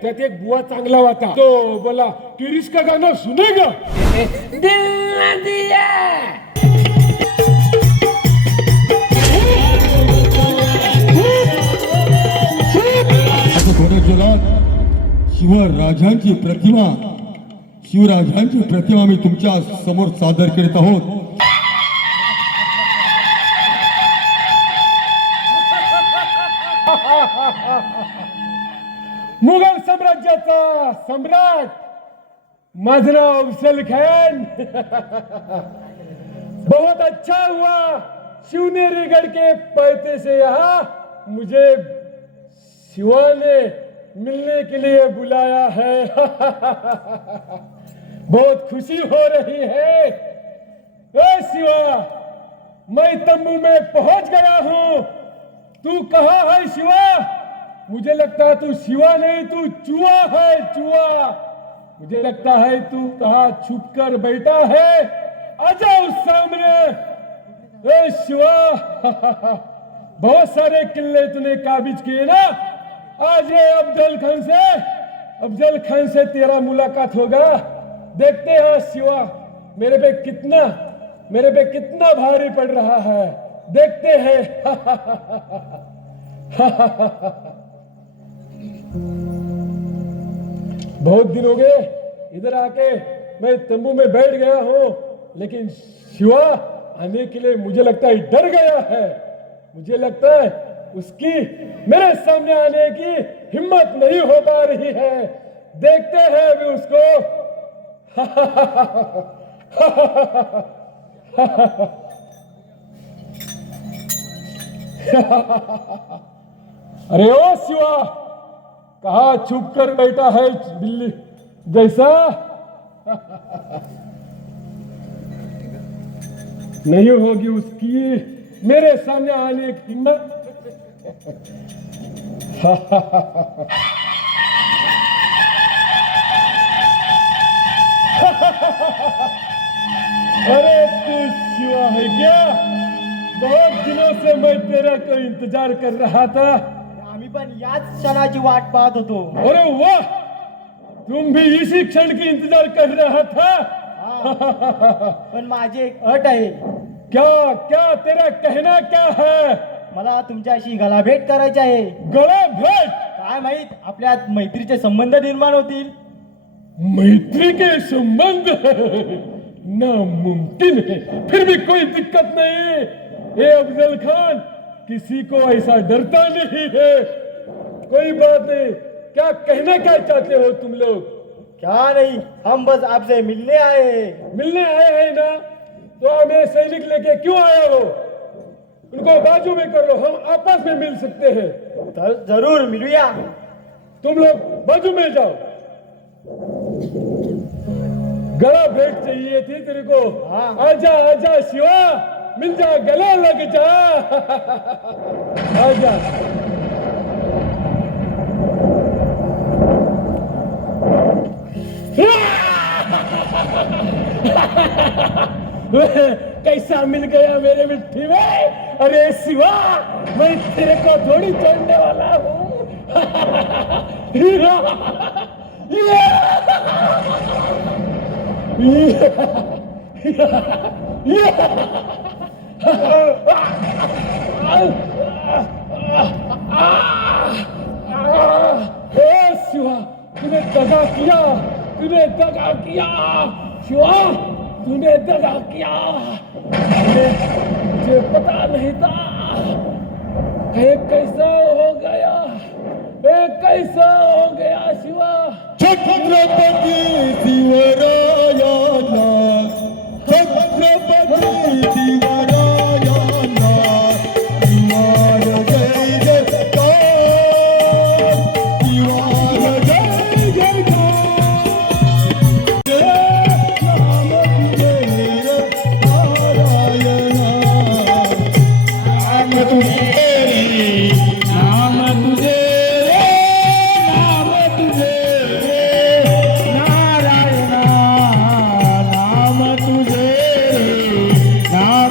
त्यात एक बुवा चांगला होता तो बोला टुरिस्ट का गाना सुनेगा दिल न दिया. थोड्या जोरात शिवराजांची प्रतिमा मी तुमच्या समोर सादर करीत आहोत. मुघल साम्राज्याचा सम्राट माझं नाव अफजल खान. बहुत अच्छा हुआ शिवनेरीगढ़ के पैते से यहाँ मुझे शिवा ने मिलने के लिए बुलाया है. बहुत खुशी हो रही है. ए शिवा, मैं तंबू में पहुंच गया हूं. तू कहाँ है शिवा? मुझे लगता है तू शिवा नहीं, तू चूहा है, चूहा. मुझे लगता है तू कहाँ छुप कर बैठा है. आजा उस सामने. ए शिवा, बहुत सारे किले तूने काबिज किए ना. आज ये अफजल खान से तेरा मुलाकात होगा. देखते हैं शिवा मेरे पे कितना भारी पड़ रहा है. देखते हैं. बहुत दिन हो गए इधर आके मैं तंबू में बैठ गया हूं, लेकिन शिवा आने के लिए मुझे लगता है डर गया है. मुझे लगता है उसकी मेरे सामने आने की हिम्मत नहीं हो पा रही है. देखते हैं अभी उसको. अरे ओ शिवा, कहा छुप कर बैठा है बिल्ली जैसा. नहीं होगी उसकी मेरे सामने आने की हिम्मत. अरे तू शिवा है क्या? बहुत दिनों से मैं तेरा को इंतजार कर रहा था. आम्ही पण याच क्षणाची वाट पाहत होतो. अरे वाह, तुम भी इसी क्षण की इंतजार कर रहा था. पण माझी एक अट आहे. क्या क्या तेरा कहना क्या है? मला तुमच्याशी गलाभेट करायची आहे. गला भेंट? काय माहित आपल्यात मैत्रीचे संबंध निर्माण होतील. मैत्री के संबंध नामुमकिन है. फिर भी कोई दिक्कत नहीं. ये अफजल खान किसी को ऐसा डरता नहीं है. कोई बात नहीं. क्या कहना क्या चाहते हो तुम लोग? क्या नहीं, हम बस आपसे मिलने आए. मिलने आए हैं ना, तो हमें सैनिक लेके क्यों आया हो? उनको बाजू में कर लो, हम आपस में मिल सकते हैं. तर जरूर मिलूया. तुम लोग बाजू में जाओ. गला भेंट चाहिए थी तेरे को. हाँ. आजा आजा शिवा, मिल जा, गला लग जा. आजा. कैसा मिल गया मेरे मिट्टी में. अरे शिवा, मैं तेरे को थोड़ी छोड़ने वाला हूँ. शिवा, तूने दगा किया. शिवा, तूने दगा किया. मुझे पता नहीं था. कैसा हो गया शिवा. छत्रपती शिवरायांना, छत्रपती शिवरायांना शिवार जय जयकार, शिवार जय नाम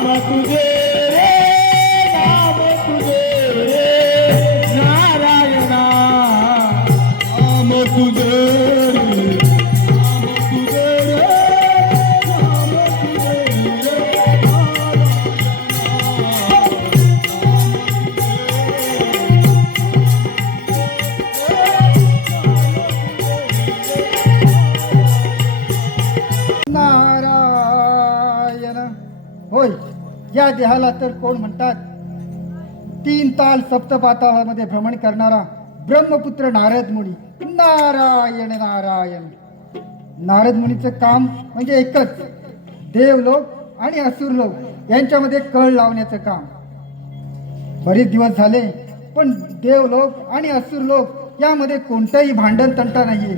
तुझे या देहाला तर कोण म्हणतात 3 ताल सप्तपाताळामध्ये भ्रमण करणारा ब्रह्मपुत्र नारद मुनी. नारायण नारायण. नारद मुनीचं काम म्हणजे एकच, देवलोक आणि असुरलोक यांच्यामध्ये कळ लावण्याचं काम. बरेच दिवस झाले पण देवलोक आणि असुरलोक यामध्ये कोणतंही भांडण तंटा नाहीये.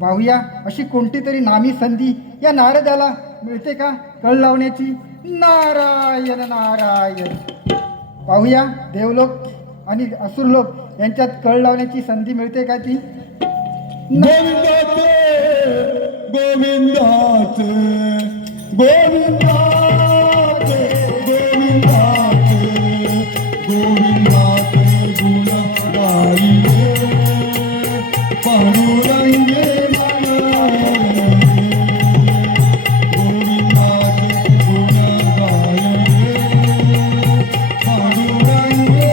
पाहूया अशी कोणती तरी नामी संधी या नारदाला मिळते का कळ लावण्याची. नारायण नारायण. पाहूया देवलोक आणि असुरलोक यांच्यात कळ लावण्याची संधी मिळते का ती. गोविंदाचे गोविंदाचे गोविंदाचे गोविंदाचे गोविंदाचे गुण गाईले पांडुरंगे गोविंदाचे गुण गाईले पांडुरंगे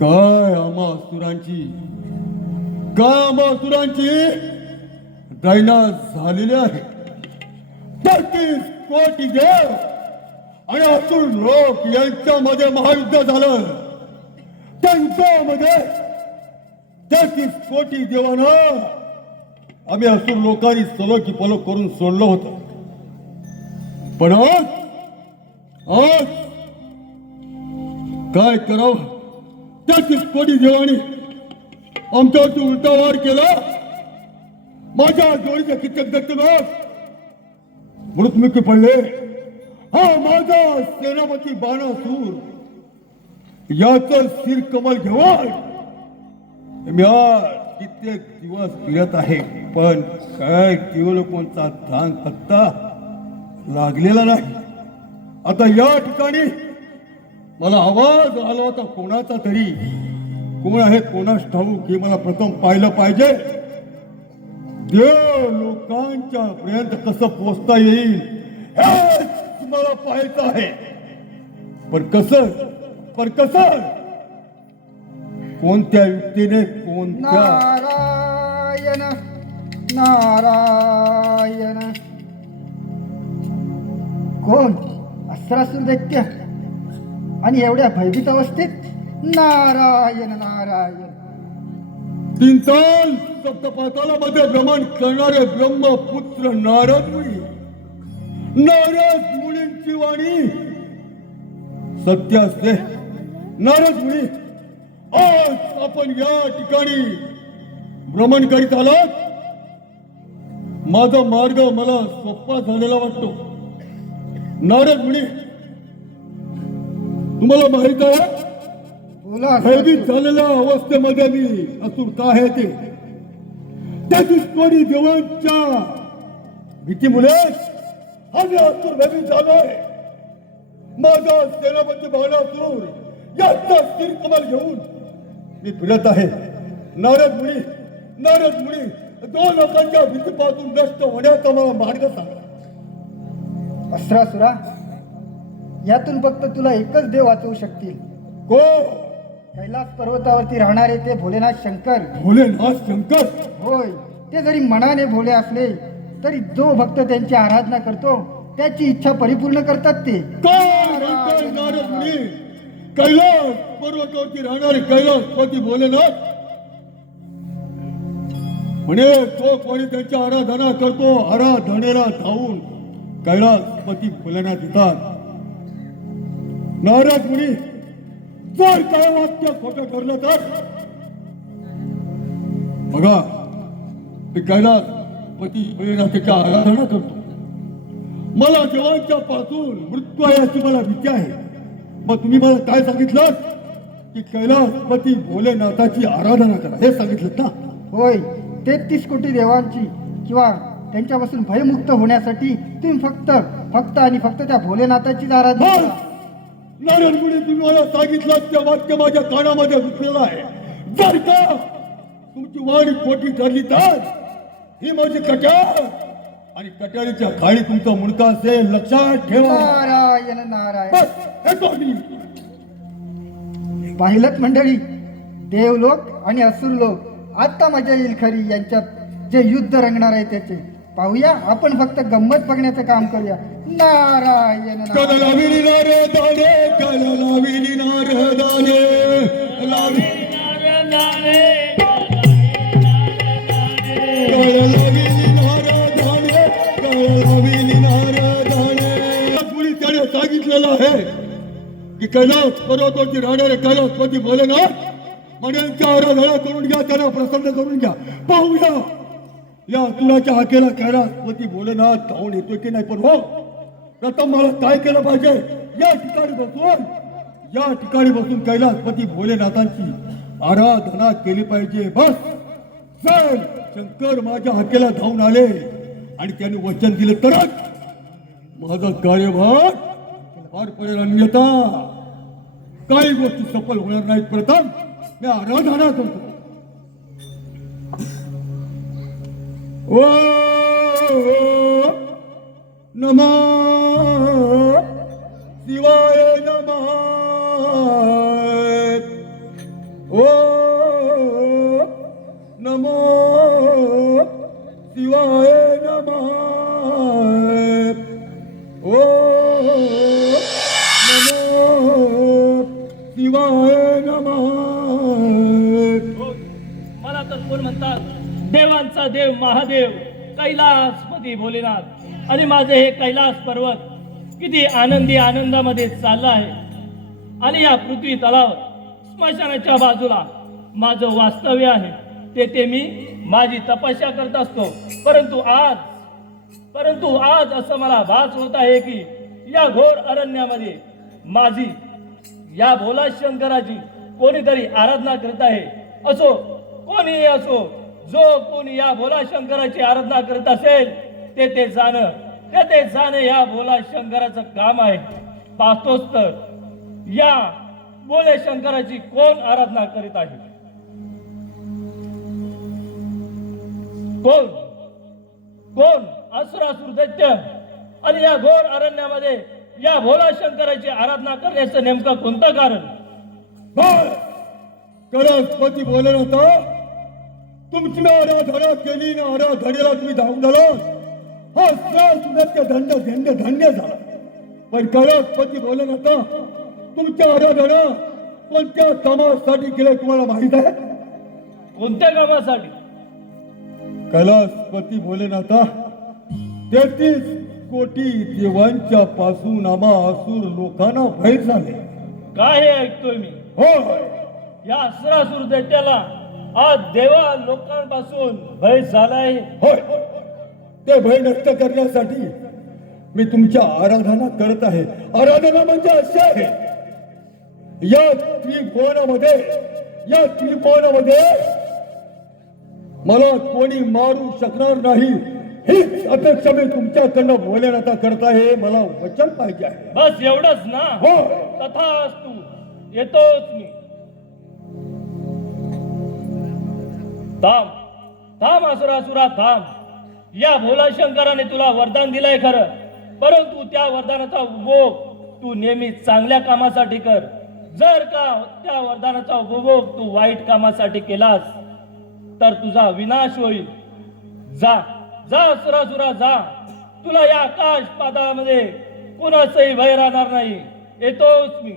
काय आमासुरांची दैना झालेली आहे. 33 कोटी देव आणि असुर लोक यांच्यामध्ये महायुद्ध झालं. त्यांच्यामध्ये 33 कोटी देवांना आम्ही असुर लोकांनी सलोकी पलोक करून सोडलं होतं. पण आज काय करावं. 33 कोटी देवानी आमच्यावरती उलटा वार केला. माझ्या जोडीचे कित्येक दत्तभाग मृत्युमुखी पडले. हा माझा सेनापती बाणासूर याच सिर कमल घेऊन मी आज कित्येक दिवस फिरत आहे. पण काय केवळ कोणता धान पत्ता लागलेला नाही. आता या ठिकाणी मला आवाज आला होता कोणाचा तरी. कोण आहे कोणास ठाऊक हे मला प्रथम पाहिलं पाहिजे. देव लोकांच्या पर्यंत कसं पोचता येईल हेच मला पाहायचं आहे. पण कसं कोणत्या युक्तीने कोणत्या. नारायण नारायण. कोण अस्त्रासूर दैत्य आणि एवढ्या भयभीत अवस्थेत. नारायण नारायण. 3 ताल सप्तपातालामध्ये भ्रमण करणारे ब्रह्मपुत्र नारद मुनींची वाणी सत्य असते. नारद मुनी आज आपण या ठिकाणी भ्रमण करीत आलात. माझा मार्ग मला सोपा झालेला वाटतो. नारद मुनी तुम्हाला माहित आहे बोला. भयभीत झालेल्या अवस्थेमध्ये मी असुर का आहे ते 33 कोटी देवांच्या भीतीमुळे आम्ही असुर भयभीत झालोय. माझा सेनापती बाणासूर याचा सिर कमल घेऊन मी फिरत आहे. नारद मुनी 2 लोकांच्या भीतीपासून नष्ट होण्याचा मला मार्ग सांगा. अस्त्रासुरा यातून फक्त तुला एकच देव वाचवू शकतील. कैलास पर्वतावरती राहणारे ते भोलेनाथ शंकर. भोलेनाथ शंकर. होय. ते जरी मनाने भोले असले तरी जो भक्त त्यांची आराधना करतो त्याची इच्छा परिपूर्ण करतात ते. नारद मुनी कैलास पर्वतावरती राहणारे कैलासपती भोलेनाथ म्हणे तो कोणी त्यांची आराधना करतो आराधनेला धावून कैलासपती भोलेनाथ येतात. नारद मुनी जर काय वाक्य खोटं ठरलं तर बघा मी कैलासपती भोलेनाथाची आराधना करतो. मला देवांच्या पासून मृत्यू आहे अशी मला भीती आहे. मग तुम्ही मला काय सांगितलं की कैलासपती भोलेनाथाची आराधना करा हे सांगितलं ना. होय 33 कोटी देवांची किंवा त्यांच्यापासून भयमुक्त होण्यासाठी तुम्ही फक्त आणि फक्त त्या भोलेनाथाचीच आराधना बस! करा. नारायणमुनी तुम्ही मला सांगितलं ते वाक्य माझ्या कानामध्ये घुसलेलं आहे. जर का तुमची वाणी खोटी ठरली तर ही माझी कट्यार आणि कट्यारीच्या खाली तुमचा मुंडका असेल, लक्षात ठेवा. नारायण नारायण. बस येतो मी. पाहिलंच मंडळी, देवलोक आणि असुरलोक आता मजा येईल खरी यांच्यात जे युद्ध रंगणार आहे त्याचे. पाहूया, आपण फक्त गंमत बघण्याचं काम करूया. नारायण कल नारायण. लाविली नारदाने, कल लाविली नारदाने, लाविली कल लाविली नारदाने, कल लाविली नारदाने. मुली त्याने सांगितलेलं आहे की कैलास पर्वतावरती राहणारे कैलासपती भोलेनाथ मंडळींची आराधना करून घ्या, त्यांना प्रसन्न करून घ्या. पाहूया या तुलाच्या हाकेला कैलासपती भोलेनाथ धावून येतोय की नाही. पण हो, प्रथम मला काय केलं पाहिजे? या ठिकाणी बसून कैलासपती भोलेनाथांची आराधना केली पाहिजे. बस चल, शंकर माझ्या हाकेला धावून आले आणि त्यांनी वचन दिलं तरच माझा कार्यभार पार पडेल, अन्यथा काही गोष्टी सफल होणार नाहीत. प्रथम मी आराधना करतो. ओ नमः शिवाय नमः. ओ नमः शिवाय नमः. ओ नमः शिवाय नमः. मला तर कोण म्हणतात देवांचा देव महादेव कैलासपती भोलेनाथ. आणि माझे हे कैलास पर्वत किती आनंदामध्ये चालला आहे. आणि या पृथ्वी तलावर स्मशानाच्या बाजूला माझं वास्तव्य आहे. तेथे मी माझी तपस्या करत असतो. परंतु आज असं मला भास होत आहे की या घोर अरण्यामध्ये माझी या भोला शंकराची कोणीतरी आराधना करत आहे. असो कोणीही असो, जो कोणी या भोला शंकराची आराधना करत असेल ते जाणं या भोला शंकराचं काम आहे. पाहतोच तर या भोले शंकराची कोण आराधना करीत आहे. कोण असुरासुर दैत्य. आणि या घोर अरण्यामध्ये या भोला शंकराची आराधना करण्याचं नेमकं कोणतं कारण? कैलासपती भोलेनाथ तुमची आराधना केली ना, आराधनेला तुम्ही धावून झाला. हा सुद्धा धन्य झाला. पण कैलासपती भोलेनाथ तुमच्या आराधना कोणत्या कामासाठी केलं तुम्हाला माहित आहे? कोणत्या कामासाठी? कैलासपती भोलेनाथ 33 कोटी देवांच्या पासून आम्हा असुर लोकांना भय झाले. काय हे ऐकतोय मी? हो, या असुरासुर दैत्याला आज देवा लोकांपासून भय झालाय. होय, ते भय नष्ट करण्यासाठी मी तुमच्या आराधना करत आहे. आराधना म्हणजे अशी आहे, या त्रिभुवनामध्ये मला कोणी मारू शकणार नाही. हीच अपेक्षा मी तुमच्याकडनं भोलेनाथ करत आहे. मला वचन पाहिजे आहे. बस एवढंच ना? हो. तथास्तु, येतोच मी. थांब असुरासुरा थांब. या भोला शंकराने तुला वरदान दिलंय खरं, परंतु त्या वरदानाचा उपभोग तू नेहमी चांगल्या कामासाठी कर. जर का त्या वरदानाचा उपभोग तू वाईट कामासाठी केलास तर तुझा विनाश होईल. जा असुरासुरा जा. तुला या आकाश पाताळामध्ये कुणाचंही भय राहणार नाही. येतोच मी.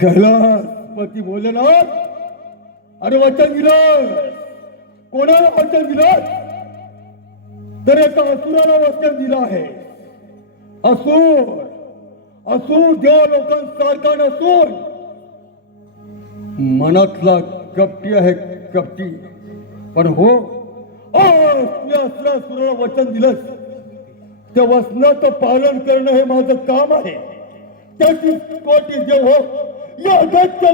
कैलासपती भोलेनाथ, अरे वचन दिलं. कोणाला वचन दिलं? तर एका असुराला वचन दिलं आहे. असुर देव लोकांसारखा नसून मनातला कपटी आहे, कपटी. पण हो, असुराला वचन दिलंस त्या वचनाचं पालन करणं हे माझं काम आहे. त्याची कोटी जे हो या देशच्या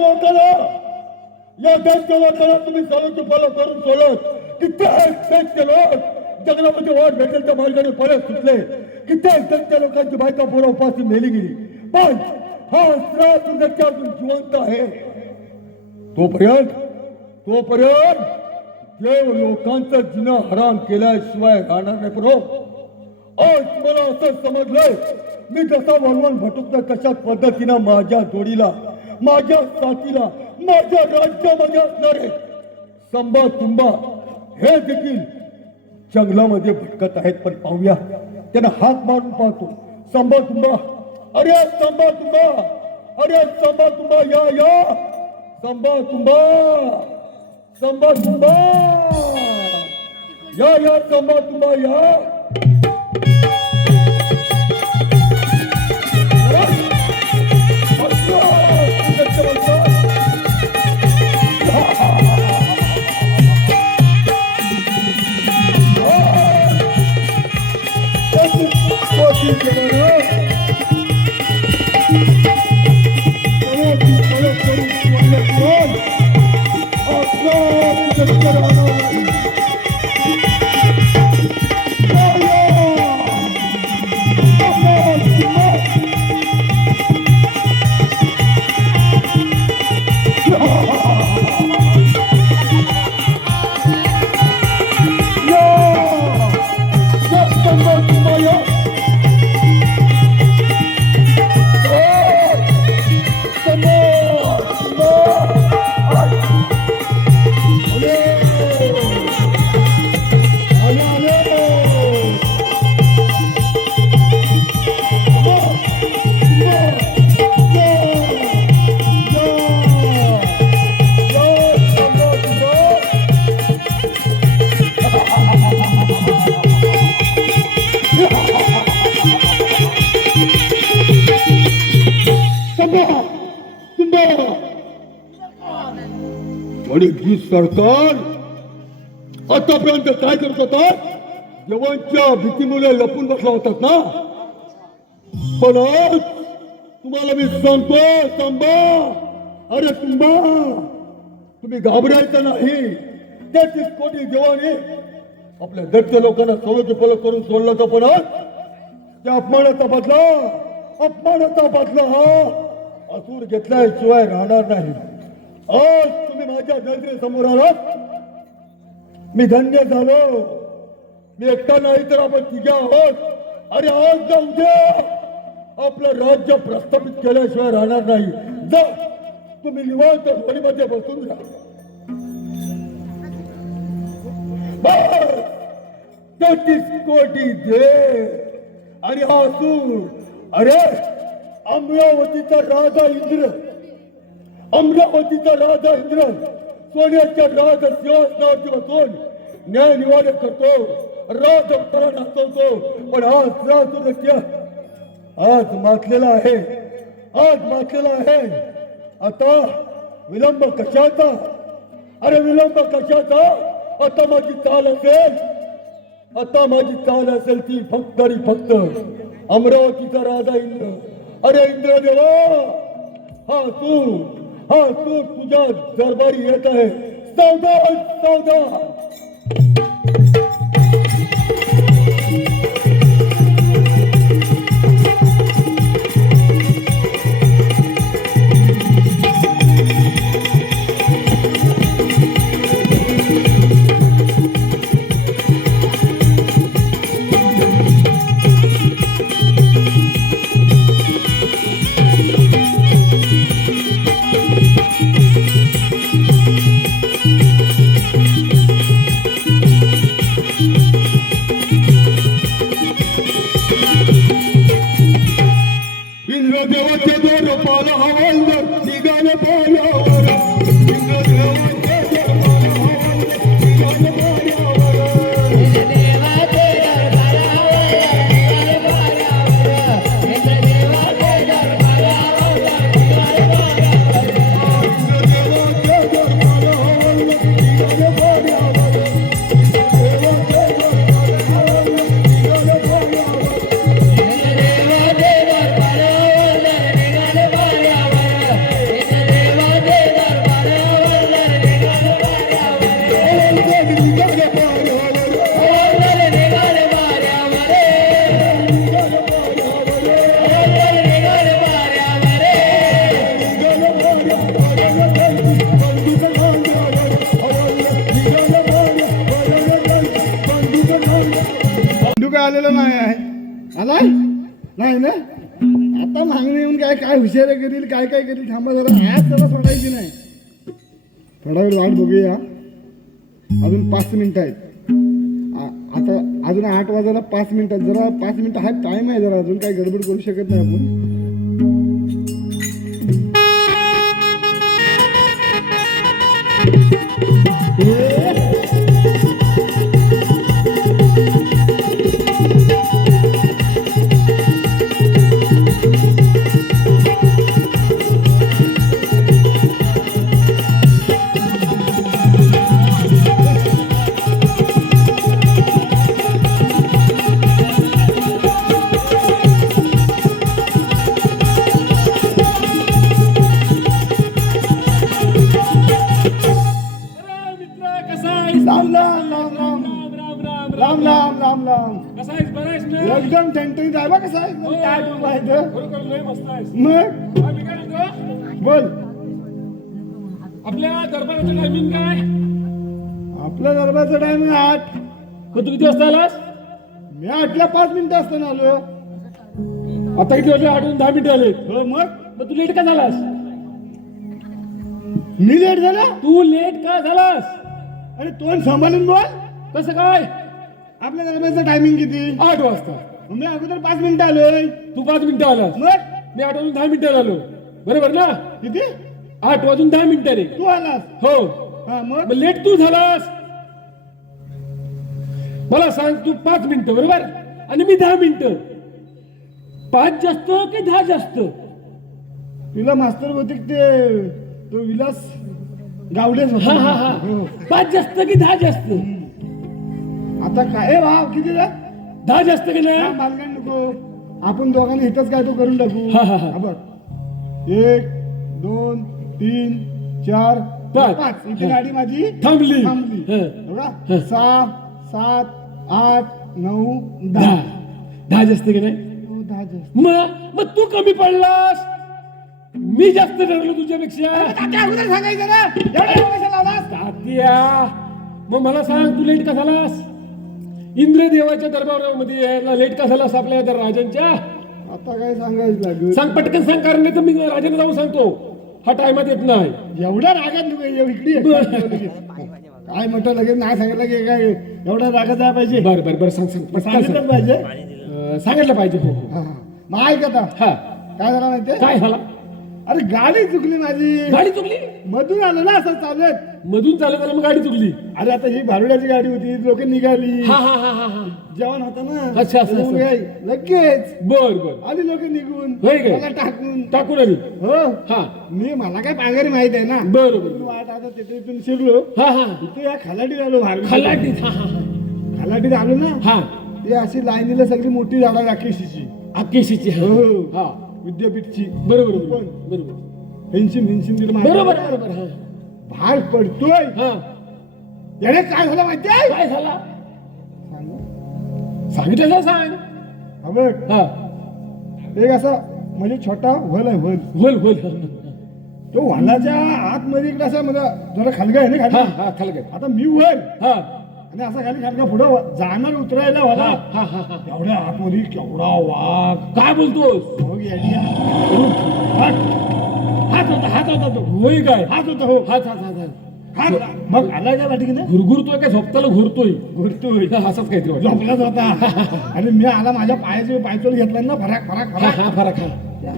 लोकांना तुम्ही चालूची फॉलो करून सोडत कित्येक देशचे लोक जंगलामध्ये वाट भेटेलच्या मार्गाने परत सुटले. कित्येक देशच्या लोकांची बायका पोरं उपाशी मेली गेली. पण हा श्राप तुझ्याच्या अजून जिवंत आहे. तोपर्यंत देव लोकांचं जिना हराम केल्याशिवाय राहणार नाही. पण आज मला असं समजलंय मी जसा वळवण भटकतो तशाच पद्धतीनं माझ्या जोडीला, माझ्या साथीला, माझ्या राज्यामध्ये असणारे संबा तुंबा हे देखील जंगलामध्ये भटकत आहेत. पण पाहूया त्यांना हात मारून पाहतो. संबा तुंबा, अरे संबा तुंबा, अरे संबा तुंबा, या संबा तुंबा, संबा तुंबा, या संबा तुंबा, या आणि ही सरकार आतापर्यंत काय करत होता? जवानच्या भीतीमुळे लपून बसला होतात ना. पण आज तुम्हाला मी सांगतो संबा, अरे तुंबा, तुम्ही घाबरायचं नाही. 33 कोटी जवान आपल्या दत्त लोकांना सोलोची फॉलो करून सोडलं तर पण आज त्या अपमानाचा बदला हा असूर घेतल्याशिवाय राहणार नाही. आज तुम्ही माझ्या नजरेसमोर आलात, मी धन्य झालो. मी एकटा नाही तर आपण तिघे आहोत. अरे आज जाऊ द्या, आपलं राज्य प्रस्थापित केल्याशिवाय राहणार नाही. जा तुम्ही निवांत ध्वनीमध्ये बसून राहा. 33 कोटी दे आणि हा असूर, अरे अमरावतीचा राजा इंद्र, सोन्याच्या राज सिंहासनावरती बसून न्याय निवाडे करतो, राजपरा नाचवतो. पण आज मातलेला आहे. आता विलंब कशाचा? अरे विलंब कशाचा? आता माझी चाल असेल ती फक्त आणि फक्त अमरावतीचा राजा इंद्र. अरे इंद्र देवा, हा तू तुझ्या दरबारी येत आहे. सावधान. नाही ना आता मागणी येऊन काय काय हुशार करील काय काय करील थांबा जरा आज त्याला सोडायची नाही थोडा वेळ वाट बघूया अजून 5 मिनिटं आहेत आता अजून 8 वाजायला 5 मिनिटात जरा 5 मिनिटं हा टाइम आहे जरा अजून काही गडबड करू शकत नाही आपण अरे मित्र कसा आहेस? राम राम राम राम राम राम राम राम राम राम कसा आहेस? बरा आहेस ना? एकदम टणटणीत आहे बा कसं आहे एकदम ताट उभा आहे इथं. खरोखर लय मस्त आहेस. मग हा, मी काय म्हणतो? बोल आपल्या दरबाराचं टायमिंग काय? आपल्या दरबारचा टाइम 8 मग तू किती वाजता आलास? मी 8ला 5 मिनिटं असताना आलो आता किती वाजले? 8 10 मिनिटं आले. हो मग मग तू लेट का झालास? मी लेट झाला तू लेट का झालास? अरे तोंड सांभाळून बोल कसं काय? आपल्या दरबारचा टायमिंग किती 8 वाजता. मी अगोदर 5 मिनिटं आलोय तू 5 मिनिटं आलास. मग मी 8 वाजून 10 मिनिटाला आलो. बरोबर ना? किती 8 वाजून 10 मिनिटाने. तू आलास हो. हा मग मग लेट तू झालास. मला सांग, तू 5 मिनिटं बरोबर आणि मी 10 मिनिटं. 5 जास्त की 10 जास्त? तुला मास्तर होते ते तो विलास गावडेच हा हा हा. हो. 5 जास्त की 10 जास्त? आता काय भाव किती रे 10 जास्त की नाही? मालकान नको आपण दोघांनी इथंच काय तो करून टाकू हा, हा, हा. हा बघ 1 2 3 4 पाच. 5 इथे गाडी माझी थांबली. थांबली हं. बघा हं. 6 7 8 9 10. 10 10 जास्त की नाही? 10 जास्त मग तू कमी पडलास. मी जास्त ठरलो तुझ्यापेक्षा. तात्या अगोदर सांगायचं ना एवढा वेळ कशाला लावलास? तात्या, मग मला सांग, तू लेट का झालास? इंद्रदेवाच्या दरबारामध्ये यायला लेट का झालास आपल्या त्या राजांच्या? आता काय सांगायचं लागेल सांग, पटकन सांग, कारण नाही तर मी राजाने जाऊन सांगतो हा टायमात येत नाही. एवढ्या रागात तू इकडे ये. काय म्हटलं लगेच नाही सांगितलं की काय एवढ्या रागात जायला पाहिजे बरं सांग पटकन सांगितलं सांग. पाहिजे सांगितलं पाहिजे. हो हो. हा, हा. मग ऐक आता हा. काय झालं माहितीये काय झाला? अरे गाडी चुकली माझी गाडी चुकली? मधून आलो ना असं चालत मधून चालत आलं, मग गाडी चुकली? अरे आता ही भारुड्याची गाडी होती लोक निघाली हा हा हा हा हा. जेवण होतं ना अच्छा, असं. त्याच्यामुळे काय, लगेच बर आली लोक निघून होय काय? मला टाकून टाकून आली. हो हा. मला काय पांगारी माहित आहे ना बरोबर. वाट आता तिथून शिरलो हा हा. इथे या खालाटीत आलो खलाटीत. हा हा खालाटीत आलो ना हा. ते अशी लाईनीला सगळी मोठी झाडं राकेशीची आकेशीची. हो हा. विद्यापीठची बरोबर कोण? बरोबर पेन्शन दिलं बरोबर बरोबर. हा. भाग पडतोय हा. याने काय झालं माहितीये काय झाला? सांगितलं का? सांग. हा बघ हा. एक असा म्हणजे छोटा वल आहे वल बोल. तो वालाच्या आतमध्ये इकडे असा म्हणजे जरा खालगा आहे ना हा खाली हा. खाली काय? आता मी वर हा आणि असा खाली खालगा पुढं जाणार उतरायला हा वाला हा हा हा. एवढ्या आतमध्ये केवढा वाघ काय बोलतोस? मग याने हात हात होता तो होय काय? हात होता हो हात हात हात हात. हात मग आला का वाटी की नाही घुरघुरतोय काय? झोपताना घुरतोय? घुरतोय असंच काहीतरी वाटतं. झोपलाच होता आणि मी आला माझ्या पायाचे पायचोल घेतला ना फराक फराक हा फराक हा. फरक हा.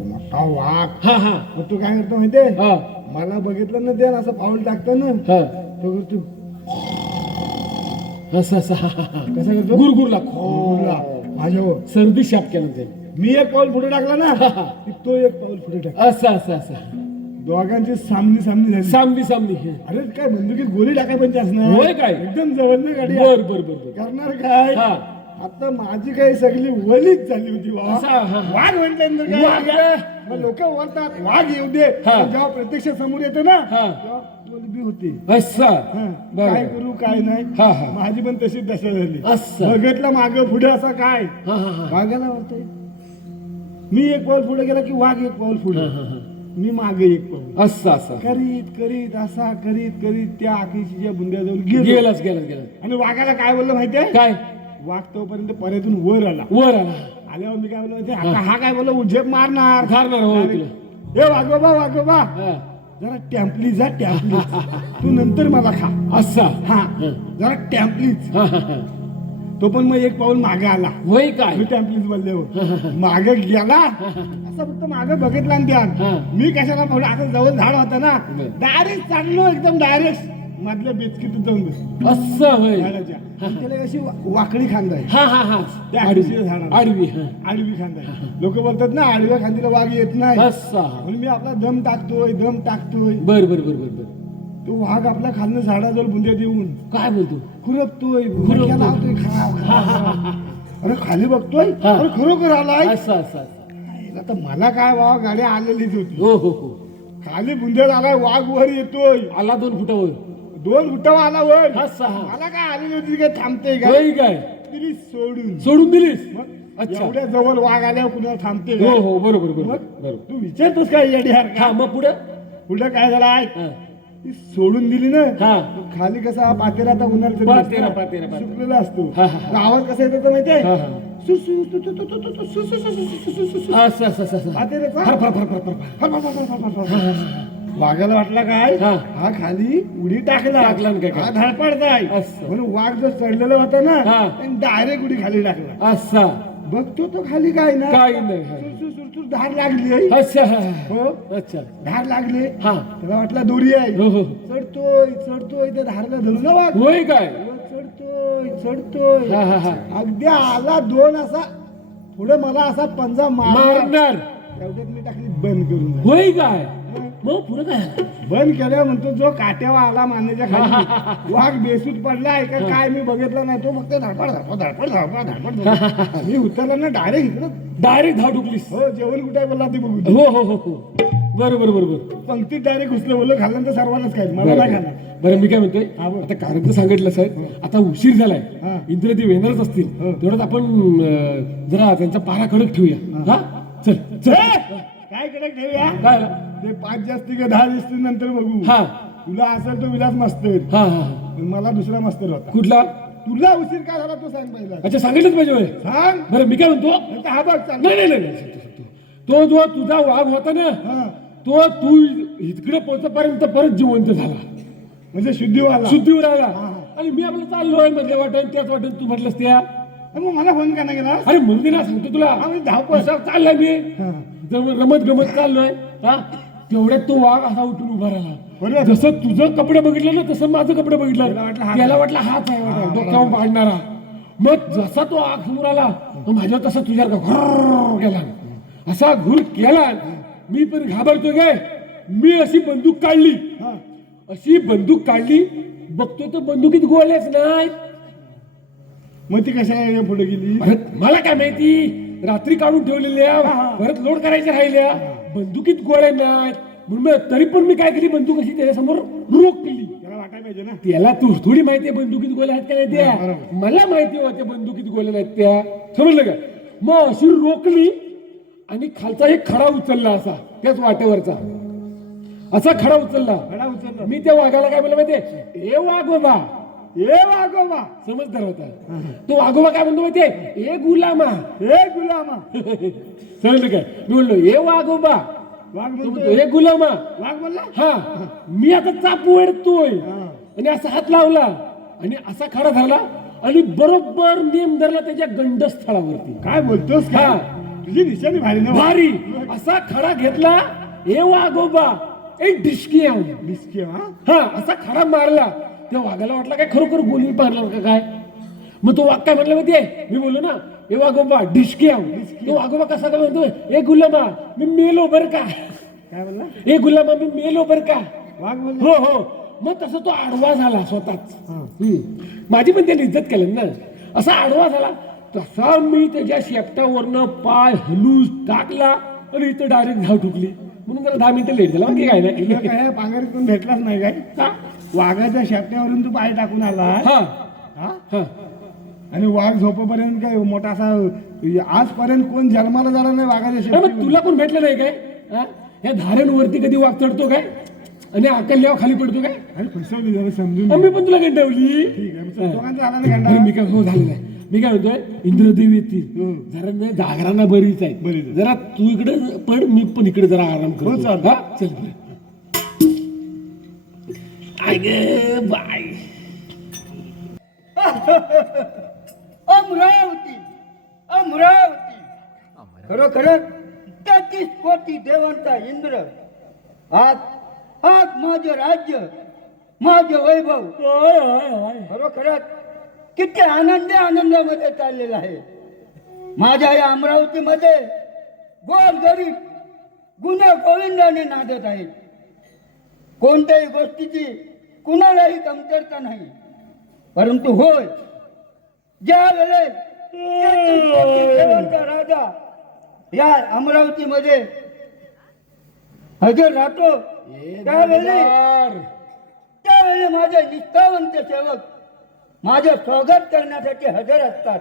मोठा वाघ हा हा मग तू काय करतो माहितीये हा मला बघितलं ना ते असं पाऊल टाकतं ना हा. तो करतो असं असं. हा, हा, हा. कसा करतो गुरगुरला. बोलला, माझ्यावर सर्दी शाप केला ते. मी एक पाऊल पुढे टाकला ना की तो एक पाऊल पुढे टाकला असं असं असं. दोघांची सामनी झाली सामनी. अरे काय बंदुकीत गोळी टाकाय पण असणार होय काय? एकदम जवळ ना गाडी बर. करणार काय हा. आता माझी काही सगळी वलीच झाली होती बाबा असं, हा, हा. वाघ म्हटल्यानंतर वाघ काय आहे. मग लोक बोलतात वाघ येऊ दे हा. पण जेव्हा प्रत्यक्ष समोर येते ना हा. तेव्हा वलबी होती असं. हा. बरं. काय करू काय नाही हा, हा. माझी पण तशी दशा झाली असं. बघितलं माग पुढे असं काय हा हा हा. वाघाला वाटतंय मी एक पाऊल पुढे गेला की वाघ एक पाऊल पुढे मी मागे एक पाऊल असं करीत असा करीत त्या आखीच्या बुंद्याजवळ गेलाच. आणि वाघाला काय बोललं माहितीये काय? वाघ तोपर्यंत पर्यातून वर आला वर आला. आल्यावर मी काय बोललो हा काय बोललो उझेप मारणार मारणार, हो, तुला. हे वागोबा हा. जरा टॅम्पलीज तू नंतर मला खा असा हा जरा टॅम्पलीज हा, हा, हा. तो पण मग एक पाऊल मागे आला होय काय मी टॅम्पलीज बोलले मागे गेला असं फक्त मागे बघितला आणि हा. त्या मी कशाला पाहून आता जवळ झाड होता ना बरं. डायरेक्ट चाललो एकदम डायरेक्ट मधल्या बेचकीतून जाऊन बसलो असं होय झाडाच्या आणि त्याला अशी वाकडी खांदा आहे हा हा हा त्या आडवी आडवी झाडाला. आडवी हा आडवी खांदा आहे लोक बोलतात ना आडव्या खांदीला वाघ येत नाही असा म्हणून मी आपला दम टाकतोय बर बर बर बर बर तो वाघ आपल्या खालनं झाडाजवळ बुंद्या देऊन काय बोलतो खुरपतोय भुरक्या लावतोय अरे खाली बघतोय हा. अरे खरोखर आलाय असं असं तर मला काय वाघ गाडी आलेलीच होती हो हो हो खाली बुंद्यात आलाय वाघ वर येतोय आला 2 फुटावर 2 फुटावर आला वर असा हा मला काय आलेली होती काय थांबते का होय काय तिने सोडून सोडून दिलीस मग अच्छा. एवढ्या जवळ वाघ आल्यावर कुणाला थांबते हो का हो बरोबर बरोबर मग? बरोबर तू विचारतोस काय येड्यार हा का मग पुढे पुढे काय झालं ऐक हा ती सोडून दिली ना हा. तो खाली कसा पातेरा आता उन्हाळ्यात पातेरा, पातेरा. सुकलेला असतो हा, हा, हा. आवाज कसा येतो तर माहितीये हा, हा. सु- सु- सु- सु- सु- सु- सु- सु- सु- सु- सु- सु- सु- सु- असं असं असं असं पातेऱ्याचा फर फर फर फर फर फर. फर- फर- फर- फर- फर- फर- फर. वाघाला वाटला काय हा. हा खाली उडी टाकला टाकला आणि काय हा केलं? धडपडताय असं. म्हणून वाघ जो चढलेला होता ना हा. डायरेक्ट उडी खाली टाकला असा बघतो तो खाली काय ना काय नाही हा. सुरसुर सुरसुर धार लागली अच्छा हा, हो हा. अच्छा धार लागले हा त्याला वाटला दोरी आहे हो हो चढतोय त्या धारला धरून ना वाघ होय काय चढतोय हा, हा, हा. अगदी आला 2 असा पुढे मला असा पंजा मारणार मारणार तेवढ्यात मी टाकली बंद करून होय काय मग पुढे काय बंद केल्या म्हणतो जो काट्यावर आला मानेच्या खाली वाघ बेसूत पडलाय का काय मी बघितलं नाही तो फक्त धडपड मी उतरला ना डायरेक्ट इकडं डायरेक्ट धाव टुकलीस हो जेवण कुठे बोलला ते बघू हो हो हो हो बरोबर बरोबर पंक्तीत डायरेक्ट घुसलं बोललो खाल्लं तर सर्वांनाच खाईल मला नाही खाणार बरं मी काय म्हणतोय हा, बोल. आता कारण तर सांगितलं साहेब आता उशीर झालाय हा. इंद्रदेव येणारच असतील हो. तेवढ्यात आपण जरा त्यांचा पारा कडक ठेवूया हा चल चल काय कडक ठेवूया काय आला? ते 5 जास्ती का 10 दिसतील नंतर बघू हा तुला असेल तो विलास मास्तर हा हा पण मला दुसरा मास्तर होता कुठला तुला उशीर का झाला तो सांग पहिला अच्छा सांगितलंच पाहिजे होय. सांग बरं मी काय म्हणतो नाहीतर हा बघ चाल नाही नाही नाही नाही. तो जो तुझा वाघ होता ना हा तो तू इकडे पोहोचपर्यंत परत जिवंत झाला म्हणजे शुद्धीवाला शुद्धीवर आला हा. आणि मी आपलं चाललोय मधल्या वाटण त्याच वाटण तू म्हटलंस त्या मग मला फोन का नाही केला अरे म्हणून दे ना सांगतो तुला आम्ही धावपळ कसा चाललाय मी हा. जवळ रमत गमत चाललोय हा तेवढ्यात तो वाघ असा उठून उभा राहिला बरोबर. जसं तुझं कपडे बघितलं ना तसं माझं कपडे त्याला बघितलं वाटलं हात त्याला वाटलं हात आहे वाटलं, डोक्यावर पाडणारा मग जसा तो आग समोर आला मग माझ्या तसा तुझ्या घुर गेला असा घुर केला मी पण घाबरतो काय मी अशी बंदूक काढली हा. अशी बंदूक काढली बघतो तर बंदुकीत गोळ्याच नाही मग ती कशा पुढे गेली परत मला काय माहिती रात्री काढून ठेवलेल्या हा. परत लोड करायच्या राहिल्या बंदुकीत गोळ्या नाहीत म्हणून तरी पण मी काय केली बंदूक अशी त्याच्यासमोर रोखली त्याला वाटायला पाहिजे ना त्याला तू थोडी माहिती आहे बंदुकीत गोळ्या आहेत का नाही त्या बरोबर. मला माहिती होत्या बंदुकीत गोळ्या नाहीत त्या समजलं का मग अशी रोखली आणि खालचा एक खडा उचलला असा त्याच वाटेवरचा असा खडा उचलला खडा उचलला मी त्या वाघाला काय म्हणलं माहितीये ए वाघोबा ए वाघोबा समजदार होता तो वाघोबा काय म्हणतो माहितीये ए गुलामा ए गुलामा समजलं काय मी म्हणलो ए वाघोबा वाघ तो म्हणतो म्हणतो ए गुलामा वाघ बोलला हा मी आता चाप वळतोय हा. आणि असा हात लावला आणि असा खडा धरला आणि बरोबर नेम धरला त्याच्या गंडस्थळावरती काय बोलतोस हा. का तुझी निशाणी भारी ना भारी असा खडा घेतला ए वाघोबा ए डिस्की बिस्की हा हा असा खडा मारला त्या वाघाला वाटला काय खरोखर गोली मारला का काय मग तो वाघ काय म्हटलं माहितीये मी बोललो ना ए वाघोबा डिस्की तो वाघोबा कसा काय म्हणतो ए गुलामा मी मेलो बर का काय बोलला ए गुलामा मी मेलो बर का वाघ बोलला हो हो मग तसं तो आडवा झाला स्वतःच माझी पण त्याने इज्जत केली ना असा आडवा झाला तसा मी त्याच्या शेपटावरनं पाय हलूस टाकला आणि इथं डायरेक्ट धाव ठुकली म्हणून जरा 10 मिनिटं लेट झाला मग काय तुला नाही काय पांघरीतून भेटलाच नाही काय हा वाघाच्या शेपट्यावरून तू पाय टाकून आला हा हा हा आणि वाघ झोपेपर्यंत काय मोठा असा आजपर्यंत कोण जन्माला झाला नाही वाघाच्या अरे शेपटी मग तुला कोण भेटलं नाही काय हा? या धाऱ्यांवरती कधी वाघ चढतो काय आणि अकल्ल्यावर खाली पडतो काय अरे फसवली जरा समजून मग मी पण तुला गंडवली ठीक आहे मग दोघांचं झालं ना अरे गंडा मी काय हो झालेलं आहे मी काय म्हणतोय इंद्रदेव येतील जरा मी जागराना बरीच आहे जरा तू इकडे पड मी पण इकडे जरा आराम करतो. हा चल बरं. आय गे बाय. अमरावती अमरावती खरोखर 33 कोटी देवांचा इंद्र आज आज माझे राज्य माझे वैभव खरोखरच किती आनंदामध्ये चाललेला आहे. माझ्या या अमरावतीमध्ये गोर गरीब गुन्हे गोविंदाने नांदत आहेत. कोणत्याही गोष्टीची कुणालाही कमतरता नाही. परंतु होय ज्या वेळेस 33 कोटी देवांचा राजा या अमरावतीमध्ये हजर राहतो त्यावेळी माझे निष्ठावंत सेवक माझे स्वागत करण्यासाठी हजर असतात.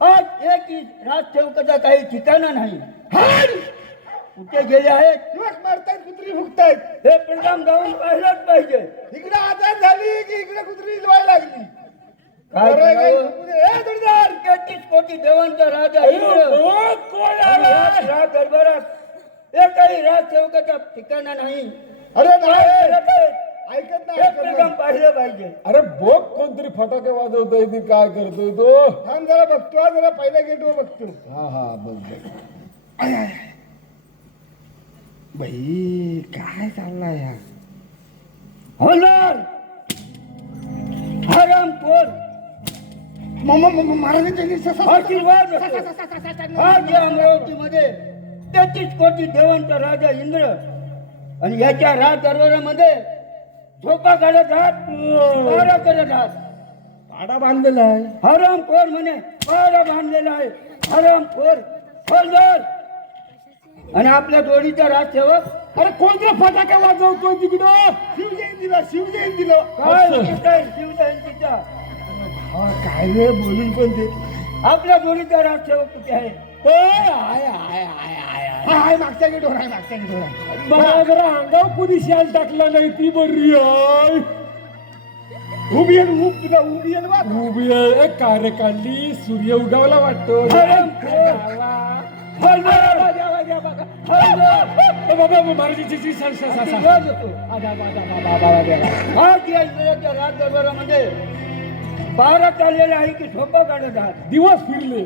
आज एक राजसेवकाचा काही ठिकाणा नाही. कुठे गेले आहेत मारतायत कुत्री फुकतायत हे परिणाम जाऊन पाहिलंच पाहिजे. इकडे आजाद झाली की इकडे कुत्री व्हायला लागली. काय 33 कोटी देवांचा राजा दरबारात एकही राजसेवकाचा ठिकाणा नाही. अरे ऐकत नाही पाहिलं पाहिजे. अरे बघ कोणतरी फटाके वाजवतोय ती काय करतोय तो. थांब जरा बघतो जरा पहिल्या गेटवर बघतो. हा बघ बाई काय चाललाय यार. होणार हरामखोर महाराजांच्या आशीर्वाद आज या अमरावतीमध्ये 33 कोटी देवांचा राजा इंद्र आणि याच्या राज दरबारामध्ये झोपा काढत आहात पारा करत आहात. पाडा बांधलेला आहे हरामखोर म्हणे पाडा बांधलेला आहे हरामखोर फौजदार आणि आपल्या जोडीचा राजसेवक. अरे कोणत्या फटाके वाजवतोय तिकडं. शिवजयंतीला काय शिवजयंतीचा काय रे बोलून पण ते आपल्या जोडीचा राजसेवक कुठे आहे. मागच्या गेटवर आहे मागच्या गेटवर आहे. मला जरा अंगाव कोणी शाल टाकला नाही ती बरी आहे. उभी आहे तुला उभी आहे उभी आहे कार्य काढली सूर्य उगावला वाटतो. राज दरबारामध्ये बारा चाललेला आहे की झोपा काढत आहात. दिवस फिरले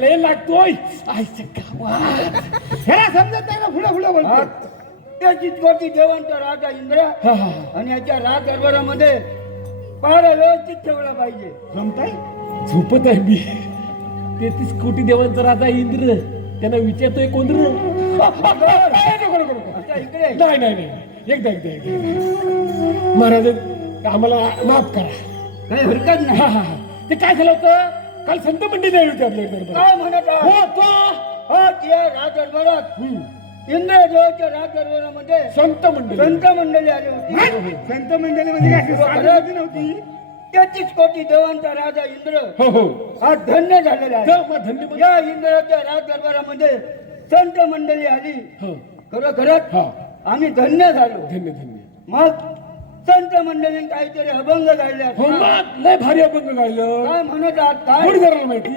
लय लागतोय. समजत नाही ना पुढे बोलतो. 33 कोटी देवांचा राजा इंद्र आणि याच्या राज दरबारामध्ये पारा व्यवस्थित ठेवला पाहिजे. जमताय झोपत आहे मी. 33 कोटी देवांचा राजा इंद्र त्यांना विचारतोय कोण रे. इकडे नाही एकदा महाराज आम्हाला माफ करा. काही हरकत नाही. ते काय झालं होतं काल संत मंडळी आली होती आपल्या दरबारात. काय म्हणत आहात या राज दरबारात इंद्रदेवाच्या राज दरबारामध्ये संत मंडळी आली होती. संत मंडळी म्हणजे नव्हती. 33 कोटी देवांचा राजा इंद्र हो हा धन्य झालेला आहे. धन्यवाद. या इंद्राच्या राज दरबारामध्ये संत मंडळी आली. खरोखरच आम्ही धन्य झालो. धन्य मग संत मंडळी काहीतरी अभंग गायले हो लय भारी अभंग गायलं. काय म्हणत आहात काय कोणी करायला माहिती.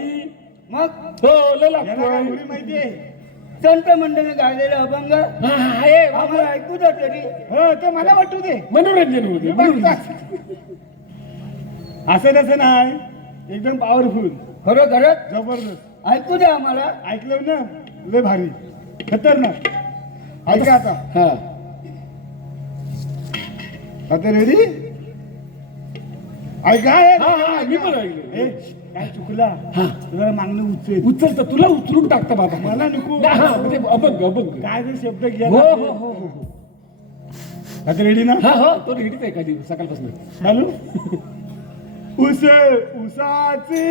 मग हो लय लागतोय माहिती आहे. संत मंडळी गायलेले अभंग आम्हाला ऐकू द्या तरी. हो ते मला वाटू दे मनोरंजन होते. असं तसं नाही एकदम पॉवरफुल खरोखरच जबरदस्त. ऐकू द्या आम्हाला. ऐकलं ना लय भारी खतरनाक. ऐका आता आता रेडी ऐका. मी पण ऐकलं. काय चुकला तुला मागणं उचलतं तुला उचलून टाकतं बाबा. मला नको म्हणजे अभंग काय जर शब्द हो घ्या. आता रेडी ना. तो रेडीच आहे कधी सकाळपासून चालू. उसाचे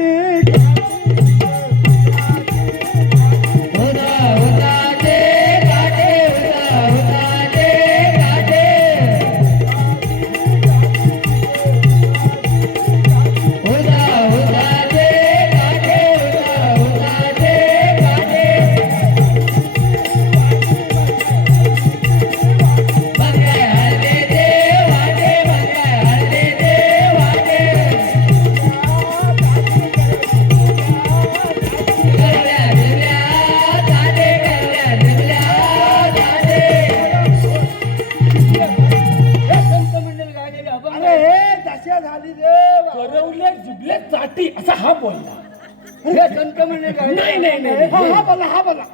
बोलला हे संत मंडळी गायलेले नाही, नाही, नाही. हा बोला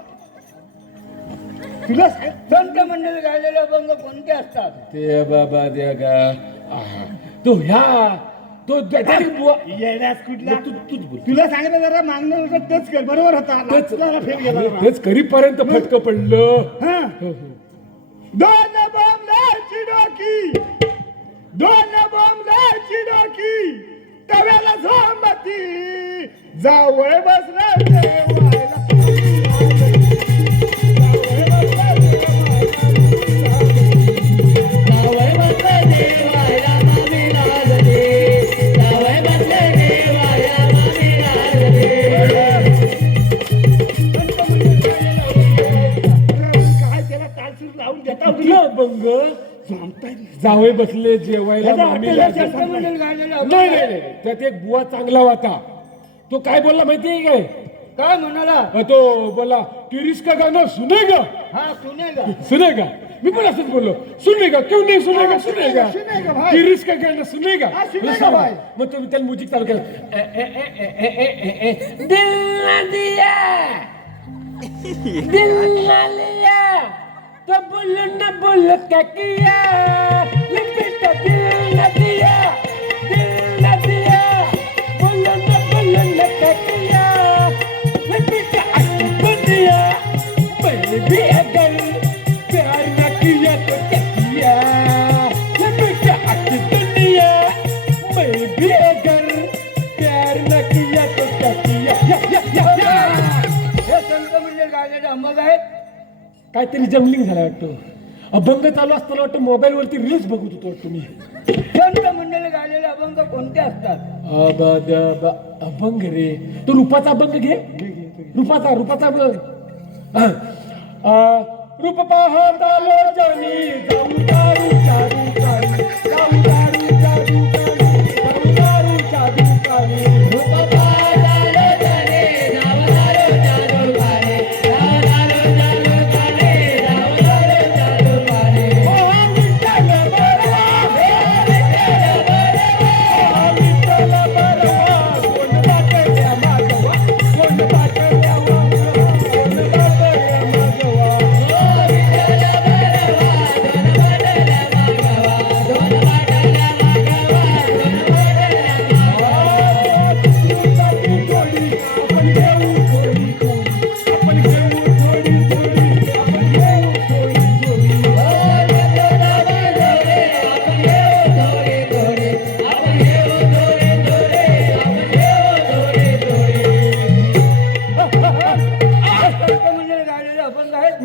तुला संत मंडळी गायलेले अभंग कोणते असतात? ते बाबा द्या का आहा. तो ह्या तो त्याची बुवा- येण्यास कुठला तूच बोल तुला सांगितलं जरा मागणं होतं तेच कर बरोबर होता नाचताना फेल गेला जरा. तेच करीपर्यंत फटकं पडलं हा. हो, हो. दोन बॉम्बलाची डोकी दोन बॉम्बलाची डोकी तव्याला झोंबती जावळ बसला जेवायला. काय त्याला तालसूर लावून घेता कुठला अभंग जावई बसले जेवायला मामीला संत मंडळी गायलेले अभंग नाही नाही नाही. त्यात एक बुवा चांगला होता तो काय बोलला माहितीये काय काय म्हणाला? तो बोला टुरिस्ट का गाणं सुनेगा हा सुनेगा सुनेगा मी पण असंच बोललो सुनेगा क्यों नहीं सुनेगा सुनेगा सुनेगा भाई. टुरिस्ट का गाणं सुनेगा हा, सुनेगा भाई. मग तुम्ही त्याला म्युझिक चालू केलं दिल ना दिया दिल ना लिया तो बोल क्या किया लेकिन तो दिल ना दिया बोल क्या किया लेकिन तो अच्छी दुनिया मैंने भी अगर प्यार ना किया तो क्या किया लेकिन तो अच्छी दुनिया मैंने भी अगर प्यार ना किया तो क्या किया हे संत मंडळी गायलेले अभंग आहेत. काहीतरी जमलिंग झाला वाटतं अभंग चालू असताना वाटतं मोबाईल वरती रील्स बघत होतो वाटतं मी संत मंडळी गायलेले अभंग कोणते असतात? अभंग रे तो रूपाचा अभंग घे रूपाचा अभंग रूप पाहता लोचनी जाऊ दारू जादू कानी जाऊ दारू जादू कानी जाऊ दारू जादू कानी रूप पाहता लोचनी जाऊ दारू जादू कानी जाऊ दारू जादू कानी जाऊ दारू जादू कानी ओ विठ्ठल बरवा विठ्ठल बरवा कोण बाटल्या मागवा कोण बाटल्या मागवा कोण बाटल्या मागवा संत मंडळी गायलेले अभंग आहेत.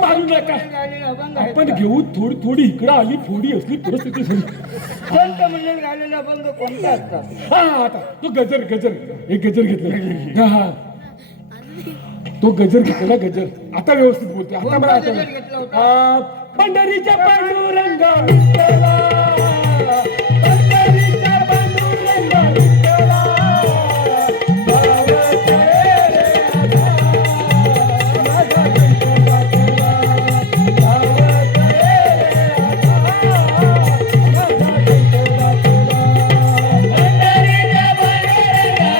मारू नका गायलेले अभंग आहेत. आपण घेऊ थोडी थोडी इकडं आली थोडी असली परिस्थिती झाली संत मंडळी गायलेले अभंग कोणते असतात? हा आता तो गजर एक गजर घेतला हा तो गजर घेतला गजर आता व्यवस्थित बोलते आता मला कोणता गजर घेतला होता? पंढरीच्या पांडुरंगा विठ्ठला पंढरीच्या पांडुरंगा विठ्ठला गावात रे आधा, माझा गणपतीला. गावात रे आधा, माझा गणपतीला. पंढरीच्या पांडुरंगा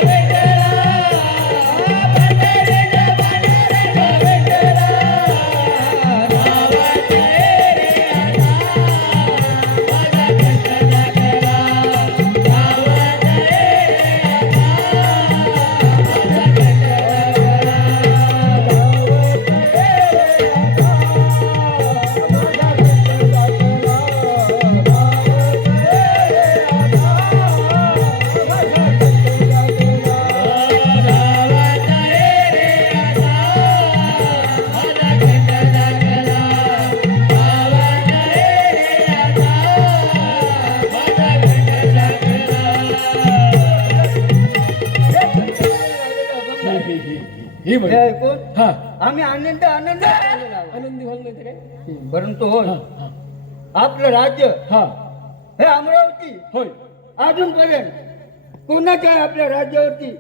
हे हे ऐकून हा आम्ही आनंद गायलेला आहोत. आनंदी व्हाल नाही तर काय परंतु होय हा हा आपलं राज्य हा हे अमरावती होय अजूनपर्यंत कोणाच्या आपल्या राज्यावरती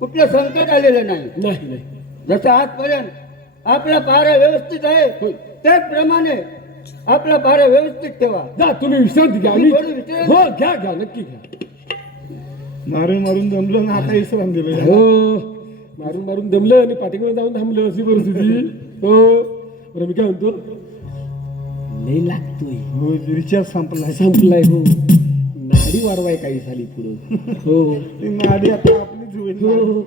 कुठलं संकट आलेलं नाही. नाही नाही जसं आजपर्यंत आपला पारा व्यवस्थित आहे होय. त्याचप्रमाणे आपला पारा व्यवस्थित ठेवा. जा तुम्ही विश्रांती घ्या तुम्ही थोडी विश्रांती- हो घ्या नक्की घ्या मारून मारून जमलं ना आता विश्राम दिलं हो मारून मारून दमलं आणि पाठीकडे जाऊन थांबलं अशी परिस्थिती हो बरं मी काय म्हणतो लय लागतोय हो रिचार्ज संपलाय संपलाय हो नाडी वाढवाय काही झाली पुढं हो ती नाडी आता आपलीच होईल हो ना.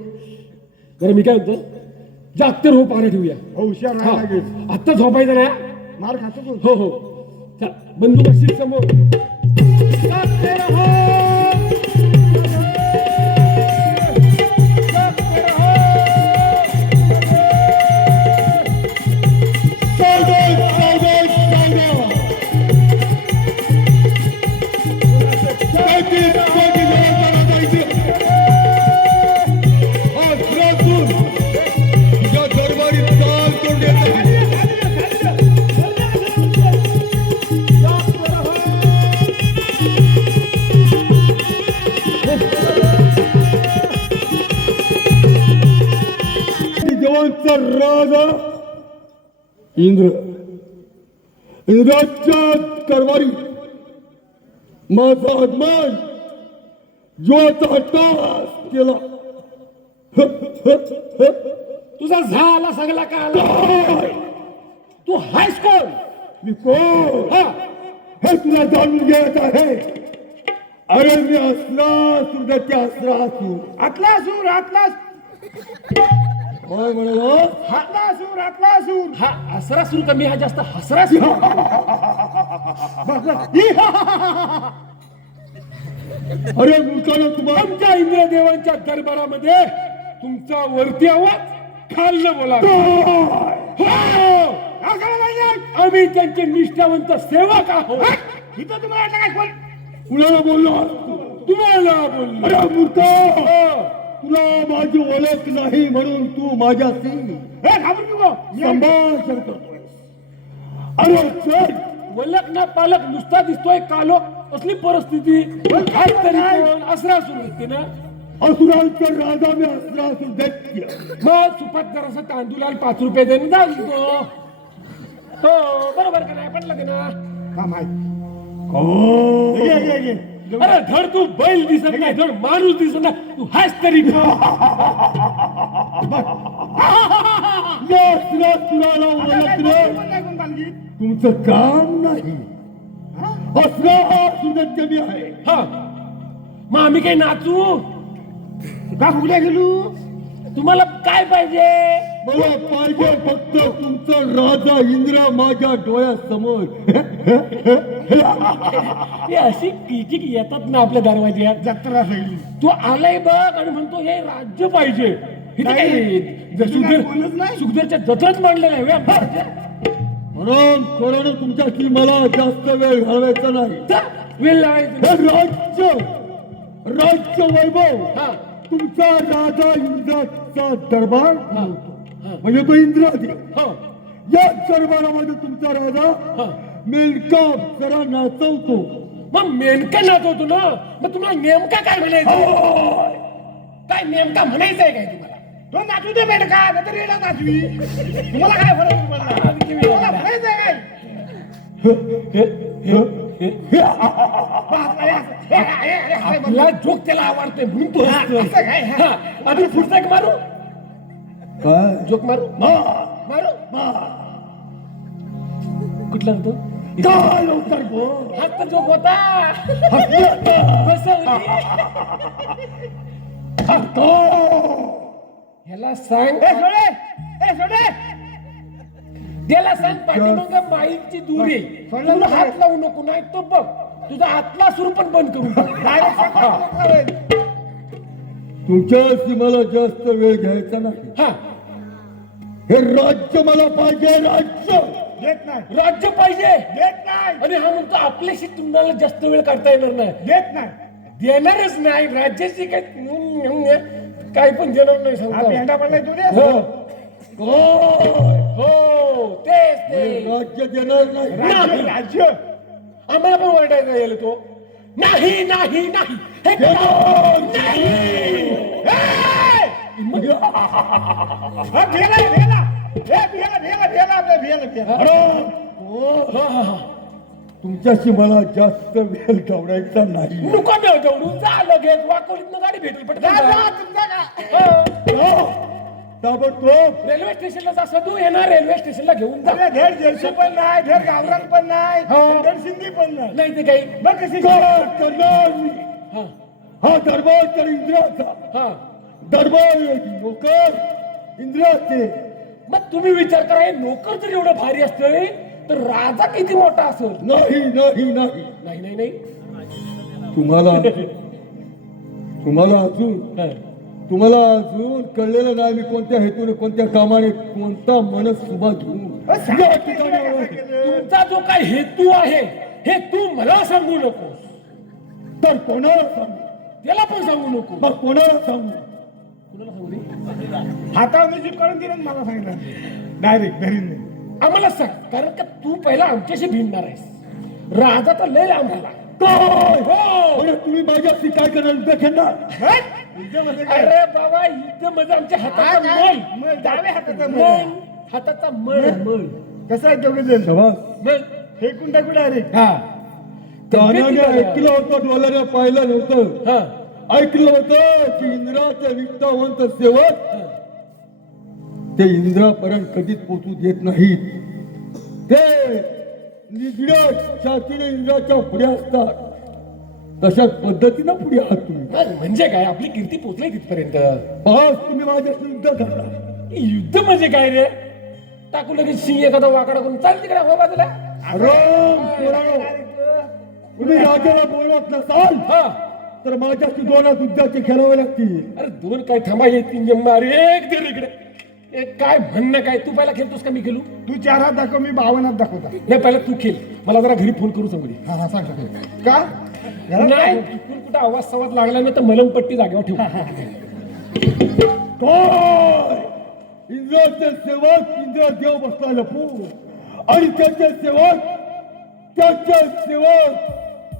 बरं मी काय म्हणतो जागतर हो पारा ठेवूया हो, हुशार राहायला लागेल आत्ता झोपायचं ना मार खातो कोण? हो हो चल बंदूक अशी समोर जागते रहो. जागते रहो. देवांचा राजा इंद्र इंद्राच्या कारभारी माझा अभिमान जीवाचा टास केला तुझा झाला सगळा काल तू हायस कोण मी कोण हा हे तुला जाणून घ्यायचं आहे अरे मी असुराच्या असुर अतलासूर अतलास काय म्हणाला अतलासूर अतलासूर हा हसरा सुरू कमी हा जास्त हसरा सुरू अरे मुलकाला तुम्हाला आमच्या इंद्रदेवांच्या दरबारामध्ये तुमचा वरती आवाज खाल्लं बोला हो! आम्ही त्यांचे निष्ठावंत सेवक आहोत इथं तुम्हाला काय कोण कुणाला बोलला तुम्हाला बोललो अरे मूर्खा हो. तुला माझी ओळख नाही म्हणून तू माझ्याशी हे घाबरू नको संभाषण करतोय अरे चल वलक ना पालक नुसता दिसतोय कालो असली परिस्थिती हात तरी कोण असरा सुरू होते ना असुरांचा राजा मी असुरासुर दैत्य मग सुपात जरासा तांदूलाल 5 रुपये देऊन जाऊ देतो हो बरोबर का नाही पडलं का ना का माहित कोण? अरे धड तू बैल दिसत नाही धड माणूस दिसत नाही तू हायस तरी कोण? या असुरासुराला ओळखलं तुमचं काम नाही असुरासुर दैत्य मी आहे हा मग आम्ही काही नाचू का फुगल्या गेलो तुम्हाला काय पाहिजे मला पाहिजे फक्त तुमचा राजा इंद्र माझ्या डोळ्यासमोर हे अशी किचिक येतात ना आपल्या दरवाज्यात जत्रा सगळी तू आलाय बघ आणि म्हणतो हे राज्य पाहिजे हे तर नाही. काय सुखदेव कोणच नाही. सुखदेवच्या जत्राच मांडलं नाही व्या. म्हणून करून तुमच्याशी मला जास्त वेळ घालवायचा नाही जा, वेळ लावायचं हे राज्य वैभव हा तुमचा राजा इंद्राचा दरबार हा म्हणजे तो इंद्रादेव हा या दरबारामध्ये तुमचा राजा हा मेनका जरा नाचवतो मग नेमका नाचवतो ना मग तुम्हाला नेमका काय म्हणायचं काय नेमका म्हणायचं आहे काय तुम्हाला तो नाचू दे बेटा का नाही तर रेडा नाचवी तुम्हाला काय फरक पडला तुम्हाला म्हणायचं आहे काय? आपला जोक त्याला आवडतोय म्हणून तो हसतोय. असं काय? हा, आधी पुढचा एक मारू काय जोक मारू मारू कुठला होतो काय लवकर बोल हाच तर जोक होता बसवली. ह्याला सांग ए सोडे ए सोडे त्याला सांग पाठीमाग माईकची दूर आहे तुला हात लावू नको नाही तो बघ तुझा आतला सूर पण बंद करून टाक. तुमच्याशी मला जास्त वेळ घ्यायचा नाही हा हे राज्य मला पाहिजे राज्य देत नाही राज्य पाहिजे देत नाही आणि हा म्हणतो आपल्याशी तुम्हाला जास्त वेळ काढता येणार नाही देत नाही देणारच नाही राज्याची काय पण देणार नाही हा सांगतो पेंडा पडलाय तू दे हो हो तेच ते राज्य देणार नाही राज्य राज्य आम्हाला पण ओरडायचा येईल तो नाही नाही नाही हे नाही हा भेला भेला हे भेला भेला भेला भेला भेला हो, हा, हा, हा. तुमच्याशी मला जास्त वेळ घालवायचा नाही. नुका मेळ दौडू जा लगेच वाकोलीतनं गाडी भेटेल पटकन जा. हो. ताबडतोब रेल्वे स्टेशनला जा सदू येणार रेल्वे स्टेशनला घेऊन जा. धेर जलशी पण नाही धेर गावरान पण नाही हो. धेर सिंधी पण नाही नाही ते काही मग कशी काय करणार मी? हा हा दरबार तर इंद्राचा, हा दरबार नोकर इंद्राचे. मग तुम्ही विचार करा हे नोकर जर एवढं भारी असते तर राजा किती मोठा असेल. नाही नाही नाही नाही नाही नाही तुम्हाला तुम्हाला अजून कळलेलं नाही मी कोणत्या हेतूने कोणत्या कामाने कोणता मनसुबा घेऊन या ठिकाणी आलो आहे. तुमचा जो काय हेतू आहे हे तू मला सांगू नको तर कोणाला सांगू? त्याला पण सांगू नको. मग कोणाला सांगू? कुणाला सांगू रे? हातावर मी जीप काढून दिलं मला सांगितलं डायरेक्ट घरी नाही. आम्हाला सांग कारण का तू पहिला आमच्याशी भिडणार आहेस. राजा तर लय लांब झाला. काय? हो. अरे तुम्ही माझ्याशी काय करणार? युद्ध खेळणार? अरे बाबा युद्ध म्हणजे आमच्या हाताचा मळ. मग डाव्या हाताचा मळ. मळ. हाताचा मळ मळ कसं आहे दोघे जण शाबास. मळ. हे कुंडा कुठे डायरेक्ट हा कानाने ऐकलं होतं, डोळ्याने पाहिलं नव्हतं. हा ऐकलं होतं की इंद्राचे निष्ठावंत सेवक ते इंद्रापर्यंत कधीच पोचू देत नाहीत. ते निगडीत छातीने इंद्राच्या पुढे असतात. तशाच पद्धतीनं पुढे आहात तुम्ही. म्हणजे काय आपली कीर्ती पोचली तिथपर्यंत. आज तुम्ही माझ्याशी युद्ध करणार. युद्ध म्हणजे काय रे टाकू लगेच सिंह एखादा वाकडा करून चाल तिकडे हो बाजूला. तुम्ही राजाला बोलवत नसाल हा तर माझ्याशी दोनात युद्धाचे खेळावे लागतील. अरे दोन काय थांबा हे तीन जम्मा अरे एक दे रे इकडे. एक काय म्हणणं काय तू पहिला खेळतोस का मी खेळू. तू 4 हात दाखव मी 52 हात दाखवता. नाही पहिला तू खेळ मला जरा घरी फोन करू सांगू दे. हा हा सांग का नाही चुकून कुठं आवाज सवाद लागला ना तर मलमपट्टी जागेवर ठेव. काय? इंद्राचे सेवक इंद्रदेव बसला लपू आणि त्याचे सेवक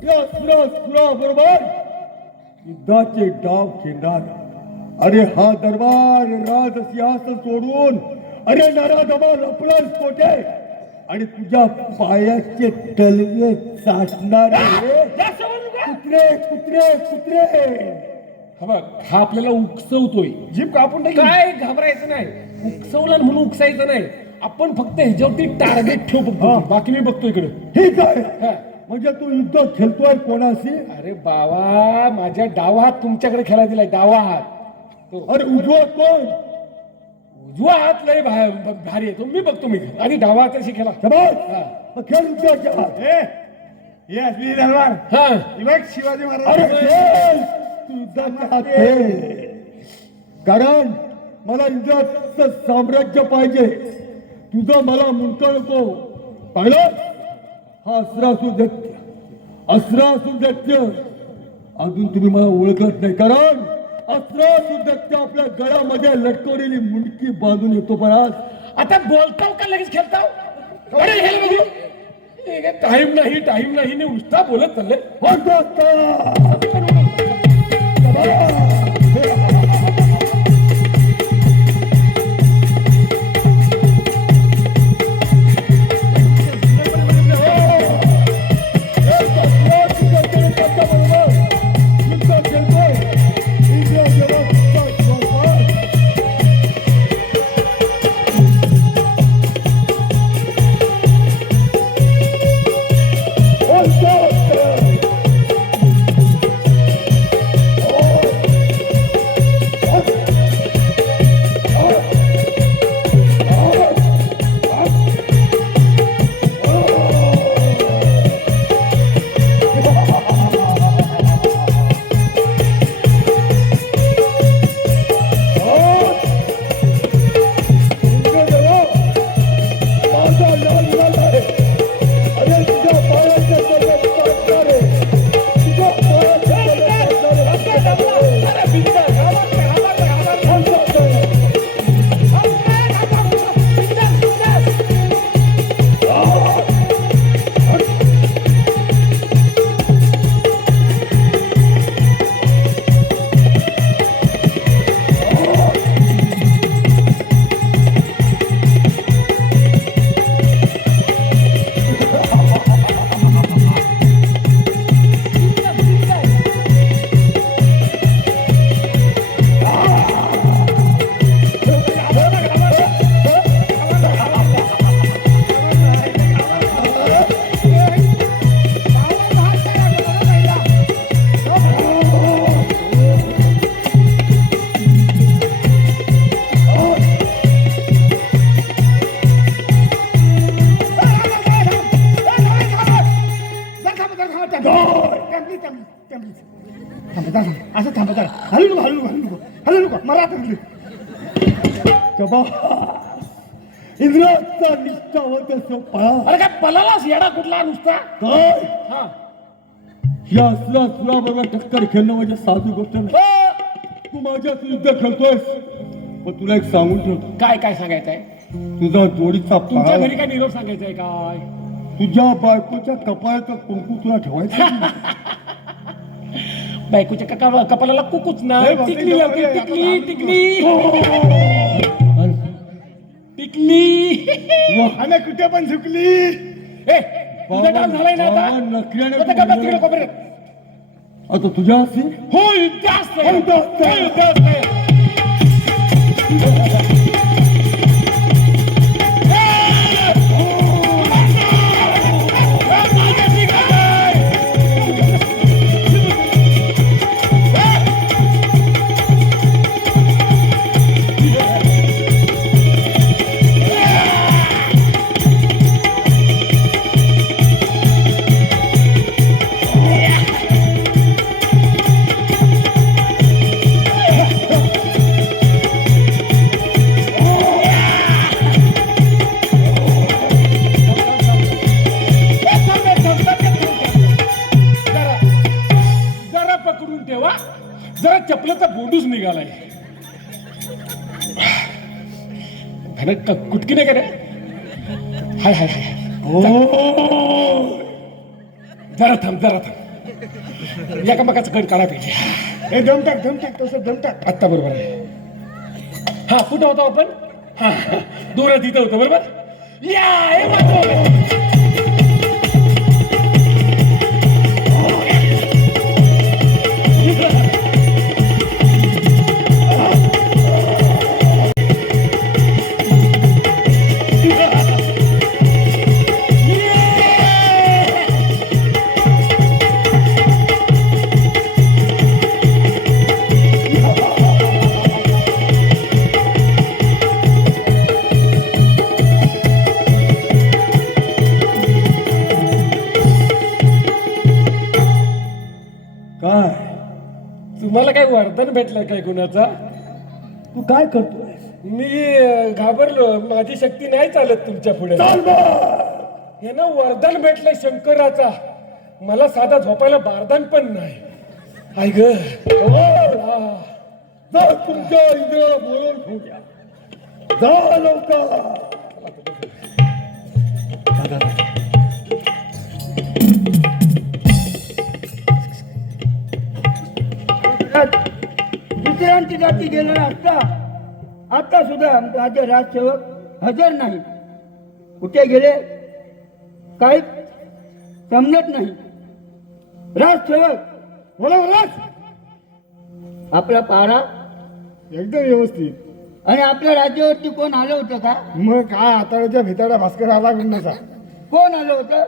या सुरा बरोबर युद्धाचे डाव खेळणार. अरे हा दरबार राज सिंहासन सोडून अरे नराधमा लपणार कोठे आणि तुझ्या पायाचे तलवे चाटणारे कुत्रे कुत्रे कुत्रे. हा बघ हा आपल्याला उकसवतोय. जीप कापून टाकी. काय घाबरायचं नाही. उकसवलं म्हणून उकसायचं नाही. आपण फक्त ह्याच्यावरती टार्गेट ठेव बघतो. बाकी मी बघतो इकडे. ठीक आहे. हा. म्हणजे तू युद्ध खेळतोय कोणाशी? अरे बाबा माझ्या डावा हात तुमच्याकडे खेळा दिलाय. डावा हात तो. अरे उजवा कोण? उजवा हात लय भारी येतो. मी बघतो मी आणि डावा हाताशी खेळा. शबास. हा. मग खेळ युद्धाच्या हात. ये असली दरबार हा बघ शिवाजी अरे महाराज खेळ. तू युद्धाच्या हात खेळ. कारण मला इंद्राचं साम्राज्य पाहिजे. तुझं मला मुंडकं नको. पाहिलं हा अस्रासूर दैत्य अजून तुम्ही मला ओळखत नाही. कारण अस्रासूर दैत्य आपल्या गळ्यामध्ये लटकवलेली मुंडकी बांधून येतो. पण आज आता बोलताव का लगेच खेळताव. अरे हे बघू टाइम नाही नुसता बोलत चालले. थांबली थांबली थांबली थांबा असं थांबा जरा हलू नको हलू नको हलू नको हलू नको मरा थांबली इंद्राचा निष्ठावंत सोपा अरे काय पलालास येडा कुठला नुसता काय हा या असला बरोबर टक्कर खेळणं म्हणजे साधी गोष्ट नाही. तू माझ्याच युद्ध खेळतोयस पण तुला एक सांगून ठेवतो काय काय सांगायचंय तुझा जोडीचा तुमच्या पाय घरी काय निरोप सांगायचंय काय तुझ्या बायकोच्या कपाळाचं कुंकू तुला ठेवायचं बायकोच्या कपालाला कुकूच ना लय बहुतेक टिकली लावते, जवळ आहे. टिकली आता टिकली आणि कुठे पण झुकली ए, तुझा डाव झालाय ना आता नखऱ्याने आता का बस तिकडे कोपऱ्यात? आता तुझ्या असेल हो युद्ध असतंय. युद्ध असतंय. हो, युद्ध असतंय. जरा पकडून ठेवा जरा चपलाचा बोंडूच निघालाय भनक कुटकी नाही का रे हाय हाय हाय जरा थांब एकामेकाचं गड काढा पाहिजे हे दम टाक तसं दम टाक आत्ता बरोबर आहे हा कुठं होतो आपण हा दूरात इथं होतो बरोबर या हे वाचव. काय तुम्हाला काय वरदान भेटलंय काय गुणाचा तू काय करतोय मी घाबरलो माझी शक्ती नाही चालत तुमच्या पुढे यांना वरदान भेटलंय शंकराचा मला साधा झोपायला बारदान पण नाही आई ग जा तुमच्या इंद्राला बोलवून ठेवूया जा लवकर दुसऱ्यांची जाती गेलेला असता आता सुद्धा माझे राजसेवक हजर नाही कुठे गेले काही समजत नाही राजसेवक बोला आपला पारा एकदम व्यवस्थित आणि आपल्या राज्यावरती कोण आलं होतं का मग काय आताच्या भिताडा भास्कर आला गुन्हाचा कोण आलं होतं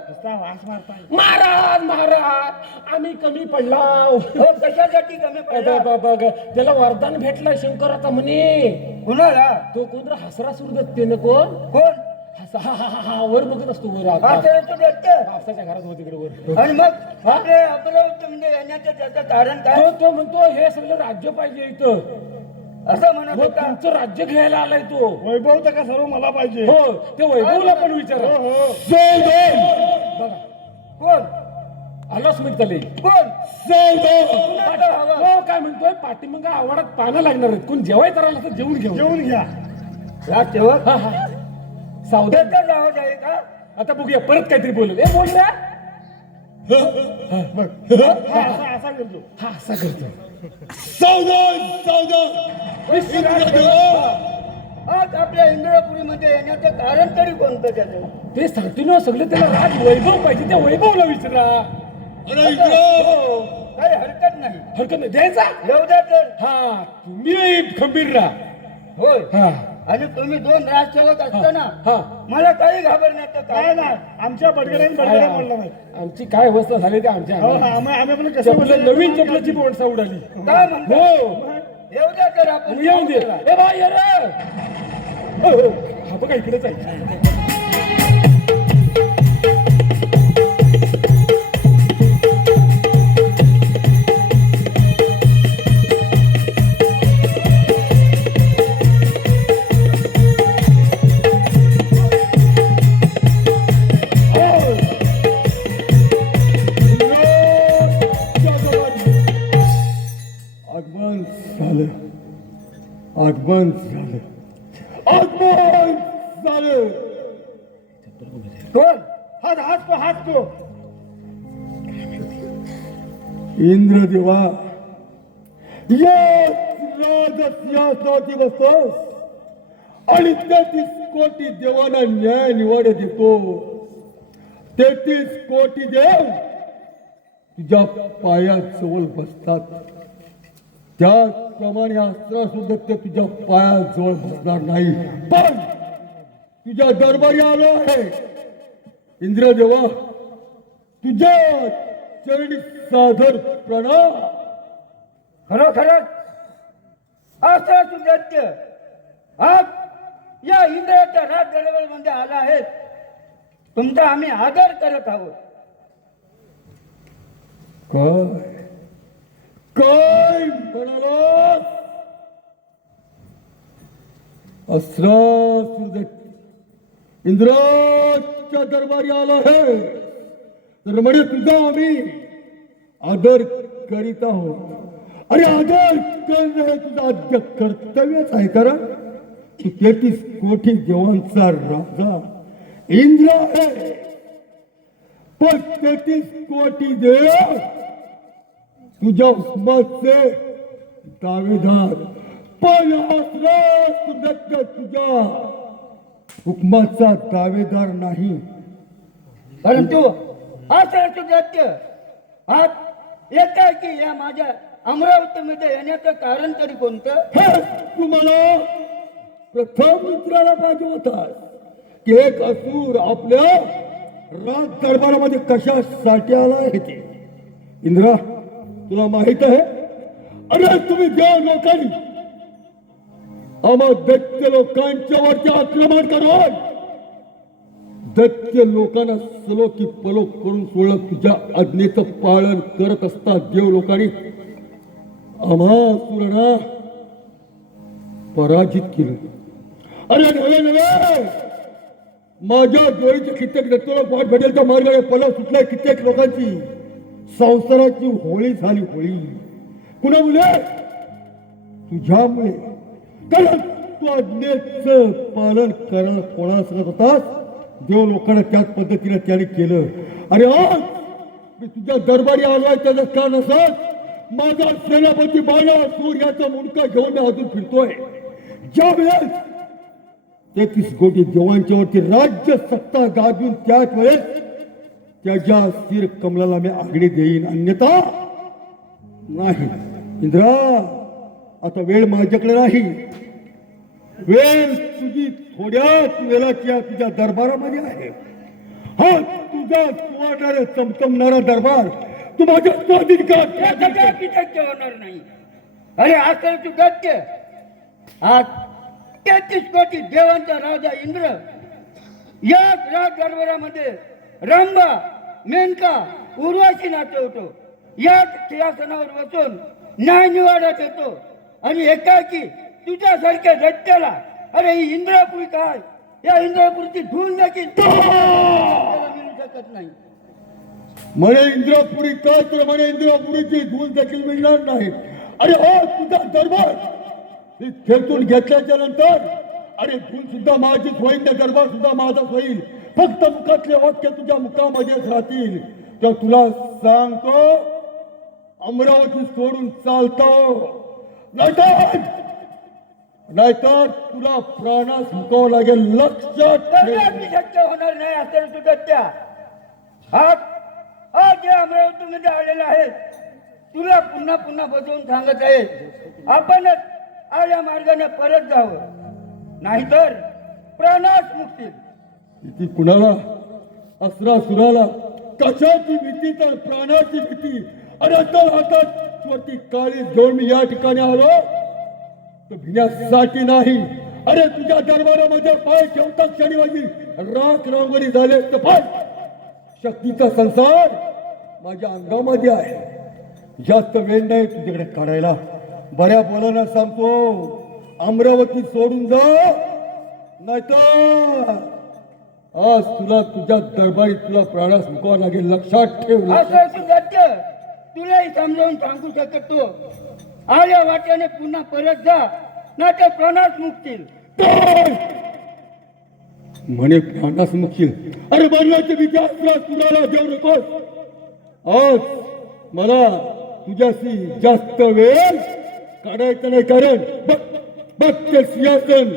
महाराज आम्ही कमी पडला हो कशासाठी कमी पडला? त्याला वरदान भेटलं शंकराचा म्हणे कुणाला तो कोण हसरा सुरदत्ते न कोण कोण हा वर बघत असतो वर वासराचं दत्त? पावसाच्या घरात होती तिकडे वर आणि मग आपले अमरावती म्हणजे येण्याचं त्याचं कारण काय तो म्हणतो हे सगळं राज्य पाहिजे इथं असं म्हणत मग होता तुमचं राज्य घ्यायला आलाय तो वैभव तर का सर्व मला पाहिजे हो ते वैभवला पण विचारा बघा कोण आलोच मी तले कोण कुणाला हवं? हो काय म्हणतोय पाठीमग आवाडात पानं लागणार आहेत कोण जेवाय तर आला तर जेवून घ्या राजसेवक हा हा सावधान त्याचा आवाज आहे का आता बघूया परत काहीतरी बोलू ए बोल रे असा करतो हा असा करतो आज आपल्या इंद्रपुरीमध्ये येण्याचं कारण तरी कोणतं त्याचं ते सांगतो ना सगळं त्याला राज वैभव पाहिजे त्या वैभवला विचारा काही हरकत नाही हरकत नाही द्यायचा येऊ द्या तर हा तुम्ही खंबीर राहा होय हा आणि तुम्ही दोन राजसेवक असताना हा मला काही घाबरण्याचं काय नाही आमच्या बडगड्याने पडलं नाही आमची काय अवस्था झाली ते आमच्या नवीन चपलाची बोनसा उडाली काय म्हणतो हो येऊ द्या तर आपण येऊन दे ए बाय ये रे हो, हा बघा इकडेच आहे आगमन झालं. आगमन झालं. कोण हात इंद्रदेवा, या राजसिंहासनावरती बसतोस आणि 33 कोटी देवांना न्याय निवाडे देतो. 33 कोटी देव तुझ्या पायाजवळ बसतात. त्याचप्रमाणे अस्त्र सुद्धा ते तुझ्या पायाजवळ बसणार नाही, पण तुझ्या दरबारी आलो आहे. इंद्रदेवा, तुझ्या चरणी सादर प्रणाम. खरोखरच असं सुद्धा आज या इंद्राच्या राज दरबारामध्ये आला आहे. तुमचा आम्ही आदर करत आहोत. काय काय म्हणाला? अस्त्र इंद्राच्या दरबारी आला आहे तर म्हणे तुझा आम्ही आदर करीत आहोत. अरे आदर करणं हे तुझं आद्य कर्तव्यच आहे. कारण 33 कोटी देवांचा राजा इंद्र आहे, पण 33 कोटी देव तुझ्या हुकमाचे दावेदार, पण तुझ्या हुकमाचा दावेदार नाही. परंतु असं सुद्धा आज येत आहे की या माझ्या अमरावतीमध्ये येण्याचं कारण तरी कोणतं? हे तुम्हाला प्रथम मित्राला पाहिजे होता की एक असुर आपल्या राज दरबारामध्ये कशासाठी आला आहे ते. इंद्रा, तुला माहित आहे? अरे तुम्ही देव लोकांनी आम्हा दैत्य लोकांच्या वरती आक्रमण करून दैत्य लोकांना सलो की पलोक करून सोडलं. तुझ्या आज्ञेचं पालन करत असता देव लोकांनी आम्हा असुरांना पराजित केलं. अरे नव्हे नव्हे, माझ्या डोळीचे कित्येक दैत्याला पाठ भेटेल त्या मार्गाने पलक सुटलाय. कित्येक लोकांची संसाराची होळी झाली. होळी कुणामुळे? तुझ्यामुळे. कारण तू आज्ञेचं पालन करायला कोणाला सांगत होतास? देव लोकांना त्याच पद्धतीने त्याने केलं. अरे आज मी तुझ्या दरबारी आलोय त्याचं कारण असं, माझा सेनापती बाणासूर याचा मुंडका घेऊन मी अजून फिरतोय. ज्या वेळेस 33 कोटी देवांच्या वरती राज्य सत्ता गाजून त्याच वेळेस त्याच्या शिर कमलाला मी आगडी देईन, अन्यथा नाही. इंद्रा, आता वेळ माझ्याकडे नाही. वेळ तुझी थोड्याच वेळाच्या तुझ्या दरबारामध्ये आहे. हा तुझा सुवाणारा चमचमणारा दरबार तू माझ्या स्वाधीन शक्य होणार नाही. अरे असं सुद्धा आज 33 कोटी देवांचा राजा इंद्र याच राज दरबारामध्ये रंभा, मेनका, उर्वशी नाचवतो. याच सिंहासनावर बसून न्याय निवाडा देतो आणि एकाकी तुझ्यासारख्या दैत्याला, अरे ही इंद्रपुरी काय, या इंद्रपुरीची धूल देखील मिळू शकत नाही. म्हणे इंद्रपुरी काय, तर म्हणे इंद्रपुरीची धूल देखील मिळणार नाही. अरे हो, तुझा दरबार खेळून घेतल्याच्या नंतर अरे धूल सुद्धा माझीच होईल, त्या दरबार सुद्धा माझाच होईल. फक्त मुखातले वाक्य तुझ्या मुखामध्येच राहतील. तर तुला सांगतो, अमरावती सोडून चालतो, नाहीतर तुला प्राणास मुकावं लागेल. लक्षात ठेव. शक्य होणार नाही असं सुद्धा त्या आज जे अमरावतीमध्ये आलेले आहेत तुला पुन्हा पुन्हा बसवून सांगत आहे, आपणच आल्या मार्गाने परत जावं, नाहीतर प्राणास मुक्तील. भीती कुणाला? अस्त्रासुराला. कशाची भीती? तर प्राणाची भीती. अरे तर हातात वरती काळी घेऊन मी या ठिकाणी आलो तर भिण्यासाठी नाही. अरे तुझ्या दरबारामध्ये पाय ठेवता क्षणी माझी राख रांगोळी झाले तर पाय शक्तीचा संसार माझ्या अंगामध्ये आहे. जास्त वेळ नाही तुझ्याकडे काढायला. बऱ्या बोलायला सांगतो, अमरावती सोडून जा, नाहीतर आज तुला तुझ्या दरबारी तुला प्राणास मुकावं लागेल. लक्षात ठेव. असं सुद्धा तुलाही समजावून सांगू शकतो. आल्या वाट्याने पुन्हा परत जा, ना ते प्राणास मुक्तील. काय म्हणे प्राणास मुक्ती? अरे मरणाचे विचार कुणाला देऊ नकोस. आज मला तुझ्याशी जास्त वेळ काढायचा नाही, कारण बघ बघ ते सिंहासन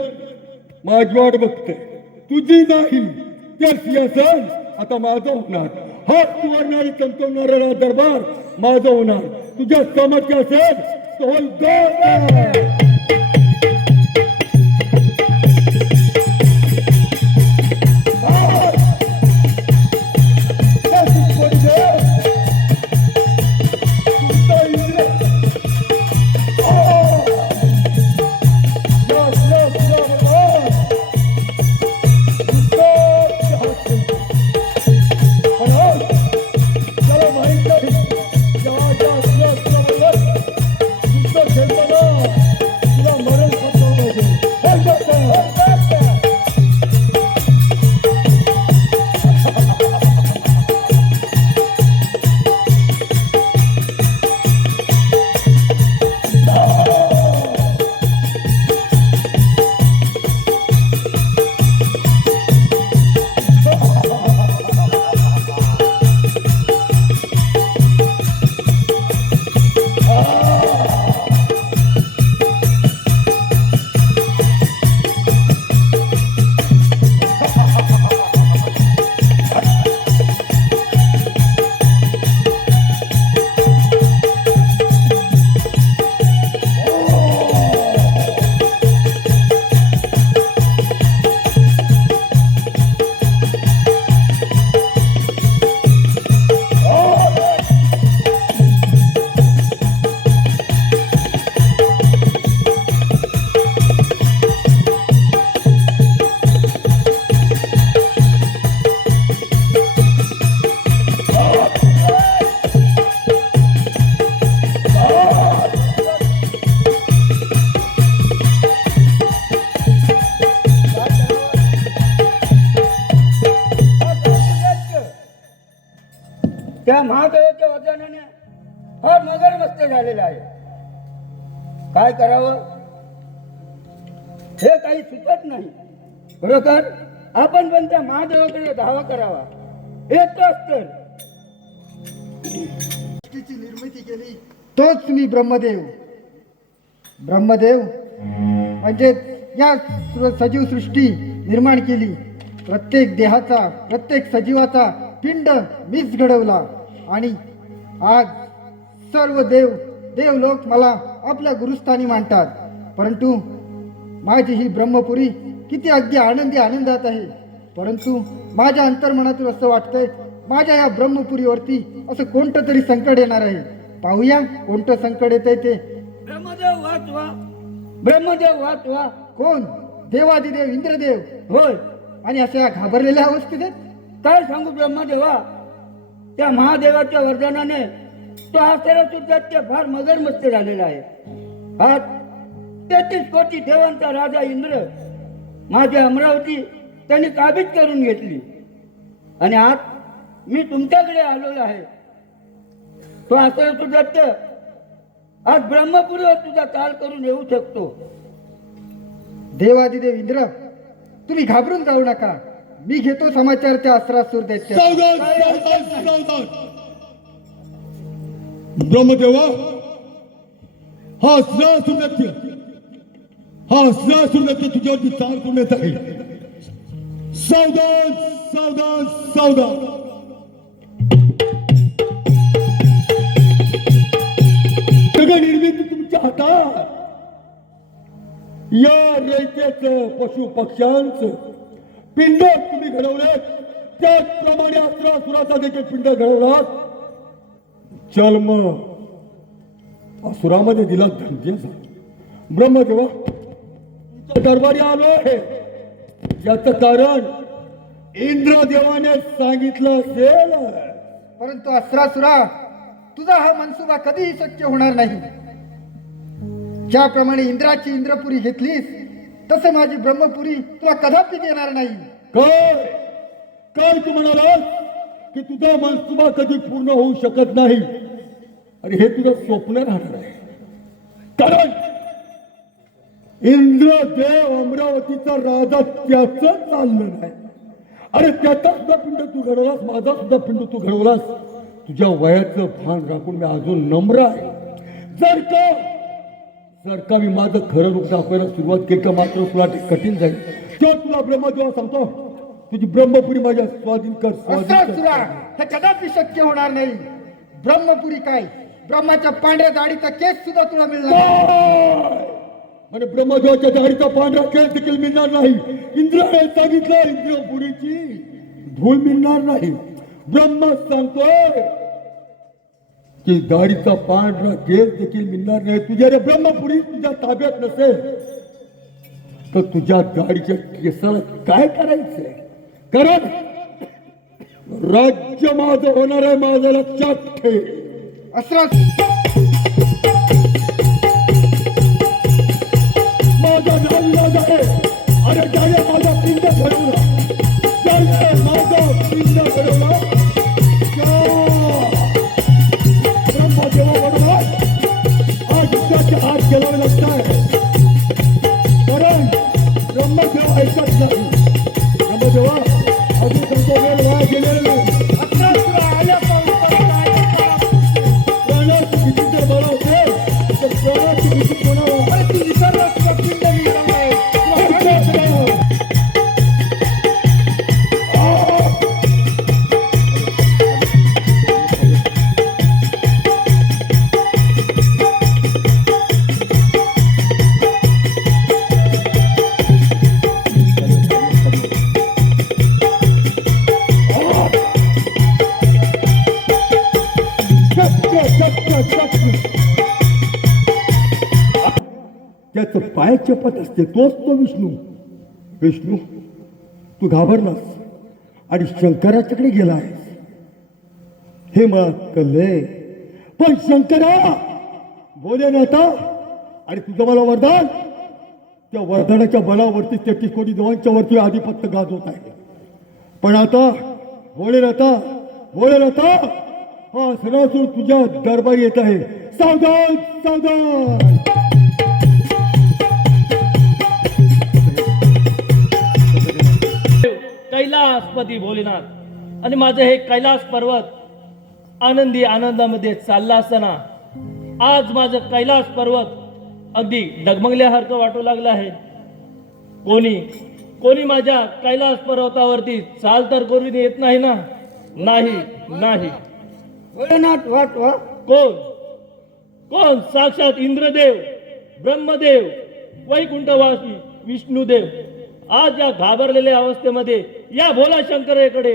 माझी वाट बघते, तुझी नाही. ते सिंहासन आता माझं होणार. हात सुवरणारी चमकवणारा दरबार माझं होणार. तुझ्या सामर्थ्य असेल तर होईल दरबार. त्या महादेवाच्या वरदानाने फार मगरमस्त झालेला आहे. काय करावं हे काही सुचत नाही. बरोबर आपण पण त्या महादेवाकडे धावा करावा. येतोच तर सृष्टीची निर्मिती केली तोच मी ब्रह्मदेव. ब्रह्मदेव म्हणजे या सजीव सृष्टी निर्माण केली. प्रत्येक देहाचा, प्रत्येक सजीवाचा पिंड मीच घडवला. आणि आज सर्व देवलोक मला आपल्या गुरुस्थानी मानतात. परंतु माझी ही ब्रह्मपुरी किती अगदी आनंदात आहे. परंतु माझ्या अंतर्मनातून असं वाटतंय माझ्या या ब्रह्मपुरीवरती असं कोणतं तरी संकट येणार आहे. पाहूया कोणतं संकट येतंय ते. ब्रह्मदेव वाचवा, ब्रह्मदेव वाचवा. कोण? देवादिदेव इंद्रदेव होय. आणि अशा घाबरलेल्या अवस्थेत आहेत. काय सांगू ब्रह्मदेवा, त्या महादेवाच्या वरदानाने तो आसरा सुद्धा त्या फार मगरमस्त झालेला आहे. आज 33 कोटी देवांचा राजा इंद्र माझ्या अमरावती त्यांनी काबीज करून घेतली. आणि आज मी तुमच्याकडे आलेलो आहे. तो आसरा सुद्धा आज ब्रह्मपुरीवर तुझा ताल करून येऊ शकतो. देवादिदेव इंद्र, तुम्ही घाबरून जाऊ नका. मी घेतो समाचार त्या अस्रासूर दैत्य. ब्रह्मदेवा, हा असुर दैत्य तुझ्यावरती चाल करून येत आहे. सावधान सावधान सावधान. निर्मिती तुमच्या हातात. या रयतेचं, पशु पक्ष्यांचं पिंड तुम्ही घडवले, त्याचप्रमाणे असुराचा देखील पिंड घडवलात. जन्म असुरामध्ये दिला धनंजयचा. ब्रह्मदेवा, तुमच्या दरबारी आलो आहे. याचं कारण इंद्रदेवाने सांगितलं असेल. परंतु अस्रासुरा, तुझा हा मनसुबा कधीही शक्य होणार नाही. ज्याप्रमाणे इंद्राची इंद्रपुरी घेतलीस तसे माझी ब्रह्मपुरी तुला कदापि देणार नाही. काय काय तू म्हणाला की तुझा मनसुबा कधी पूर्ण होऊ शकत नाही. अरे हे तुझं स्वप्न राहणार आहे. कारण इंद्रदेव अमरावतीचा राजा त्याच चाललं नाही. अरे त्याचा सुद्धा पिंड तू घडवलास, माझा सुद्धा पिंड तू घडवलास. तुझ्या वयाचं भान राखून मी अजून नम्र आहे. जर का मी माझं खरं रूप दाखवायला सुरुवात केली तर मात्र तुला ते कठीण जाईल. तेव्हा तुला ब्रह्मदेवा सांगतो, तुझी ब्रह्मपुरी माझ्या स्वाधीन कर, स्वाधीन अस्त्रासुरा, कर. हे कदापि शक्य होणार नाही. ब्रह्मपुरी काय, ब्रह्माच्या पांढऱ्या दाढीचा केस सुद्धा तुला मिळणार नाही. काय? म्हणजे ब्रह्मदेवाच्या दाढीचा पांढरा केस देखील मिळणार नाही. इंद्राने सांगितलं इंद्रपुरीची धूळ मिळणार नाही. ब्रह्म सांगतोय की दाढीचा पांढरा केस देखील मिळणार नाही. तुझ्या रे ब्रह्मपुरी तुझ्या ताब्यात नसेल तर तुझ्या दाढीच्या केसाला काय करायचंय? कारण राज्य माझं होणार आहे, माझं लक्षात ठेव. अस्त्रास माझा नाविलाज आहे. अरे ज्याने माझा पिंड घडवला, ज्याने माझा पिंड घडवला त्या ब्रह्मदेवाबरोबर आज युद्धाचे हात घ्यावे लागताय. कारण ब्रह्मदेव ऐकत नाही. ब्रह्मदेवा अजून त्यांचा वेळ वाया गेलेला नाही. अस्त्रासुरा आल्यापासून प्राणाची भीती जर मला असेल तर प्राणाची भीती कोणाला? अरे तू विसरलास का पिंड विक्रम आहे? तुला कळत नाही. त्याचं पाय चपत असते, तोच तो विष्णू. विष्णू तू घाबरलास आणि शंकराच्याकडे गेलाय. हे मला कळलंय, पण शंकरा बोले ना आता. आणि तुझं मला वरदान, त्या वरदानाच्या बलावरती 33 कोटी देवांच्या वरती आधिपत्य गाजवत आहे. पण आता बोले आता, बोले आता, हा सणासूर तुझ्या दरबारी येत आहे. सावधान सावधान. कैलासपती भोलेनाथ आणि माझे हे कैलास पर्वत आनंदी आनंदामध्ये चालला असताना आज माझं कैलास पर्वत अगदी डगमगल्यासारखं वाटू लागलं आहे. कोणी माझ्या कैलास पर्वतावरती चाल तर करून येत नाही ना? नाही नाही. भोलेनाथ वाटवा. कोण? साक्षात इंद्रदेव, ब्रह्मदेव, वैकुंठवासी विष्णुदेव आज या घाबरलेल्या अवस्थेमध्ये या भोला शंकराकडे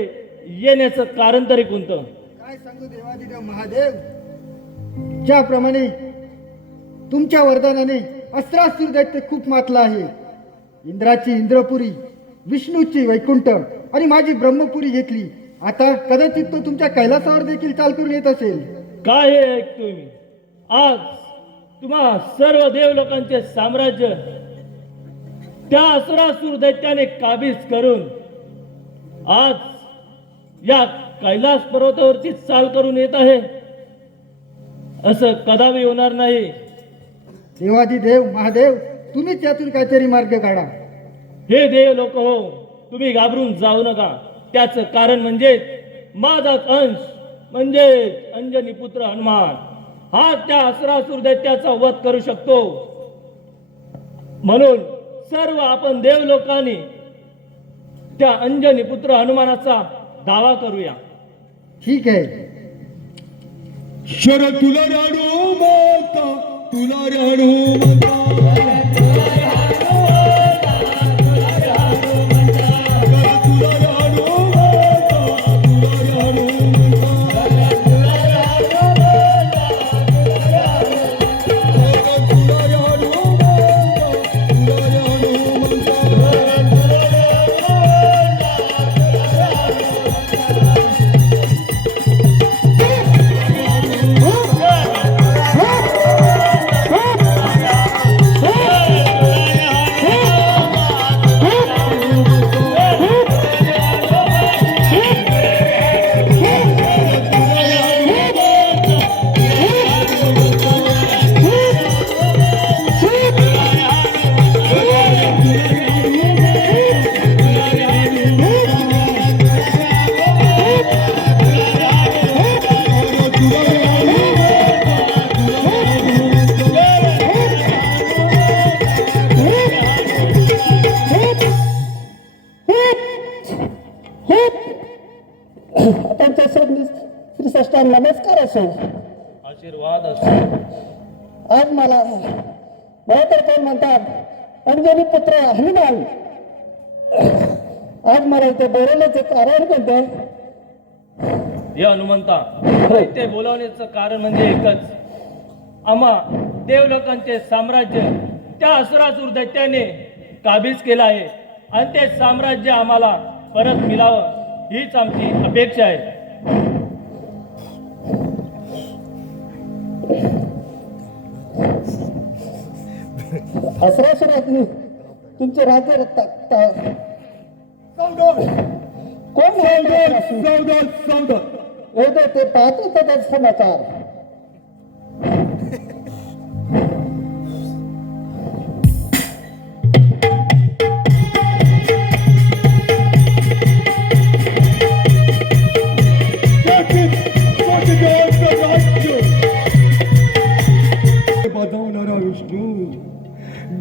येण्याचं कारण तरी कोणतं? काय सांगू देवादिदेव महादेव, ज्याप्रमाणे तुमच्या वरदानाने अस्त्रासुर दैत्य खूप मातला आहे. इंद्राची इंद्रपुरी, विष्णूची वैकुंठ आणि माझी ब्रह्मपुरी घेतली. आता कदाचित तो तुमच्या कैलासावर देखील चाल करून येत असेल. काय हे ऐकतोय मी? आज तुम्हा सर्व देव लोकांचे साम्राज्य त्या असुरासुर दैत्याने काबीज करून आज या कैलास पर्वतावरती चाल करून येत आहे. असं कदापि होणार नाही. देवादिदेव महादेव, तुम्हीच यातून काहीतरी मार्ग काढा. हे देव लोक हो, तुम्ही घाबरून जाऊ नका. त्याचं कारण म्हणजे माझाच अंश म्हणजे अंजनी पुत्र हनुमान हा त्या असुरासुर दैत्याचा वध करू शकतो. म्हणून सर्व आपण देव लोकांनी त्या अंजनी पुत्र हनुमानाचा दावा करूया. ठीक आहे. शर तुला राणू माता, तुला राणू माता. साष्टांग नमस्कार असो. आशीर्वाद असो. आज मला तर कोण म्हणतात अंजनी पुत्र हनुमान. आज मला इथे बोलवण्याचे कारण कोणते? हे हनुमंता, ते बोलावण्याचं कारण म्हणजे एकच. आम्हा देवलोकांचे साम्राज्य त्या असुरासुर दैत्याने काबीज केलं आहे आणि ते साम्राज्य आम्हाला परत मिळावं हीच आमची अपेक्षा आहे. असुरासुरातनी तुमचे राज्य कोण आहे? ते पाहत होतात समाचार. बजावणारा विष्णू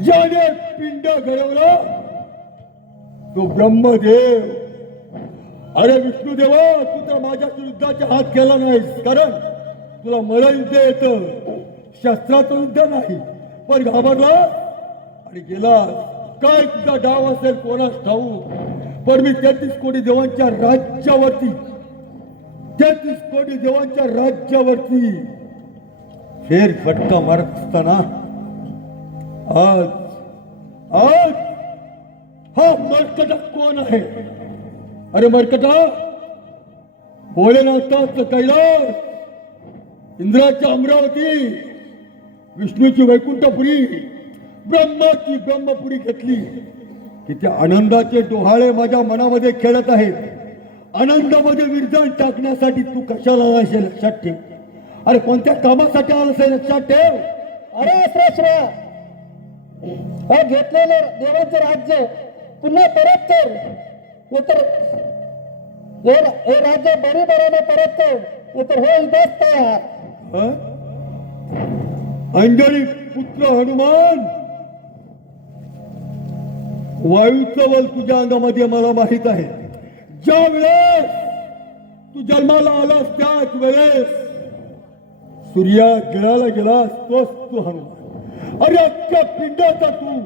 ज्याने पिंड घडवला तो ब्रह्मदेव. अरे विष्णू देवा, तू तर माझ्या युद्धाच्या हात केला नाहीस, कारण तुला मला युद्ध येतं, शस्त्राचं युद्ध नाही. पण घाबरला आणि गेला. काय तुझा डाव असेल कोणास ठाऊक, पण मी 33 कोटी देवांच्या राज्यावरती 33 कोटी देवांच्या राज्यावरती फेर फटका मारत असताना आज आज हा मरकटा कोण आहे? अरे मरकटा, भोलेनाथाचं कैलास, इंद्राची अमरावती, विष्णूची वैकुंठपुरी, ब्रह्माची ब्रह्मपुरी घेतली की त्या आनंदाचे डोहाळे माझ्या मनामध्ये खेळत आहेत. आनंदामध्ये विरजण टाकण्यासाठी तू कशाला आलास लक्षात ठेव. अरे कोणत्या कामासाठी आलास हे लक्षात ठेव. अरे असुरासुरा, हे घेतलेले देवाचे राज्य पुन्हा परत कर. नाहीतर हे राज्य बरोबरीने परत कर, नाहीतर हो इथेच तयार. हं? अंजनी पुत्र हनुमान, वायूचं बल तुझ्या अंगामध्ये मला माहित आहे. ज्या वेळेस तू जन्माला आलास त्याच वेळेस सूर्या गिळाला गेलास तोच तू हनुमान. अरे अख्ख्या पिंडाचा तू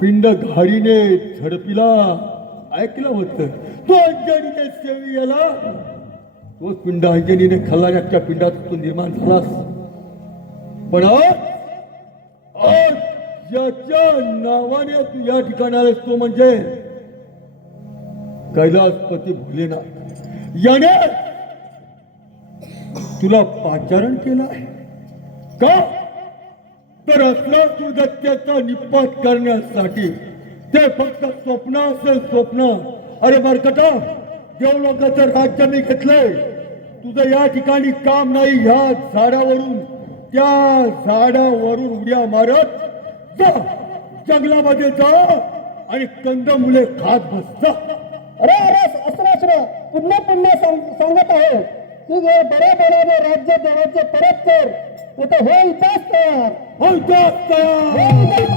पिंड घारीने झडपिला ऐकलं होतं. तो अंजनीने सेवी याला तोच पिंड अंजनीने खाल्ला, अख्ख्या पिंडात तू निर्माण झालास. पण आज ज्याच्या नावाने तू या ठिकाणी तो म्हणजे कैलासपती भोलेनाथ. याने तुला पाचारण केलं आहे का? तर असला दैत्याचा निपात करण्यासाठी. ते फक्त स्वप्न असेल, स्वप्न. अरे मरकटा, देवलोकाचं राज्य मी घेतलंय, तुझं या ठिकाणी काम नाही. ह्या झाडावरून त्या झाडावरून उड्या मारत जा, जंगलामध्ये जा आणि कंदमुले खात बस जा. अरे अरे असुरासुरा, पुन्हा पुन्हा सांगत आहे की बरोबरीने राज्य देवाचे परत कर, नाहीतर हो इथेच तयार. हो इथेच तयार.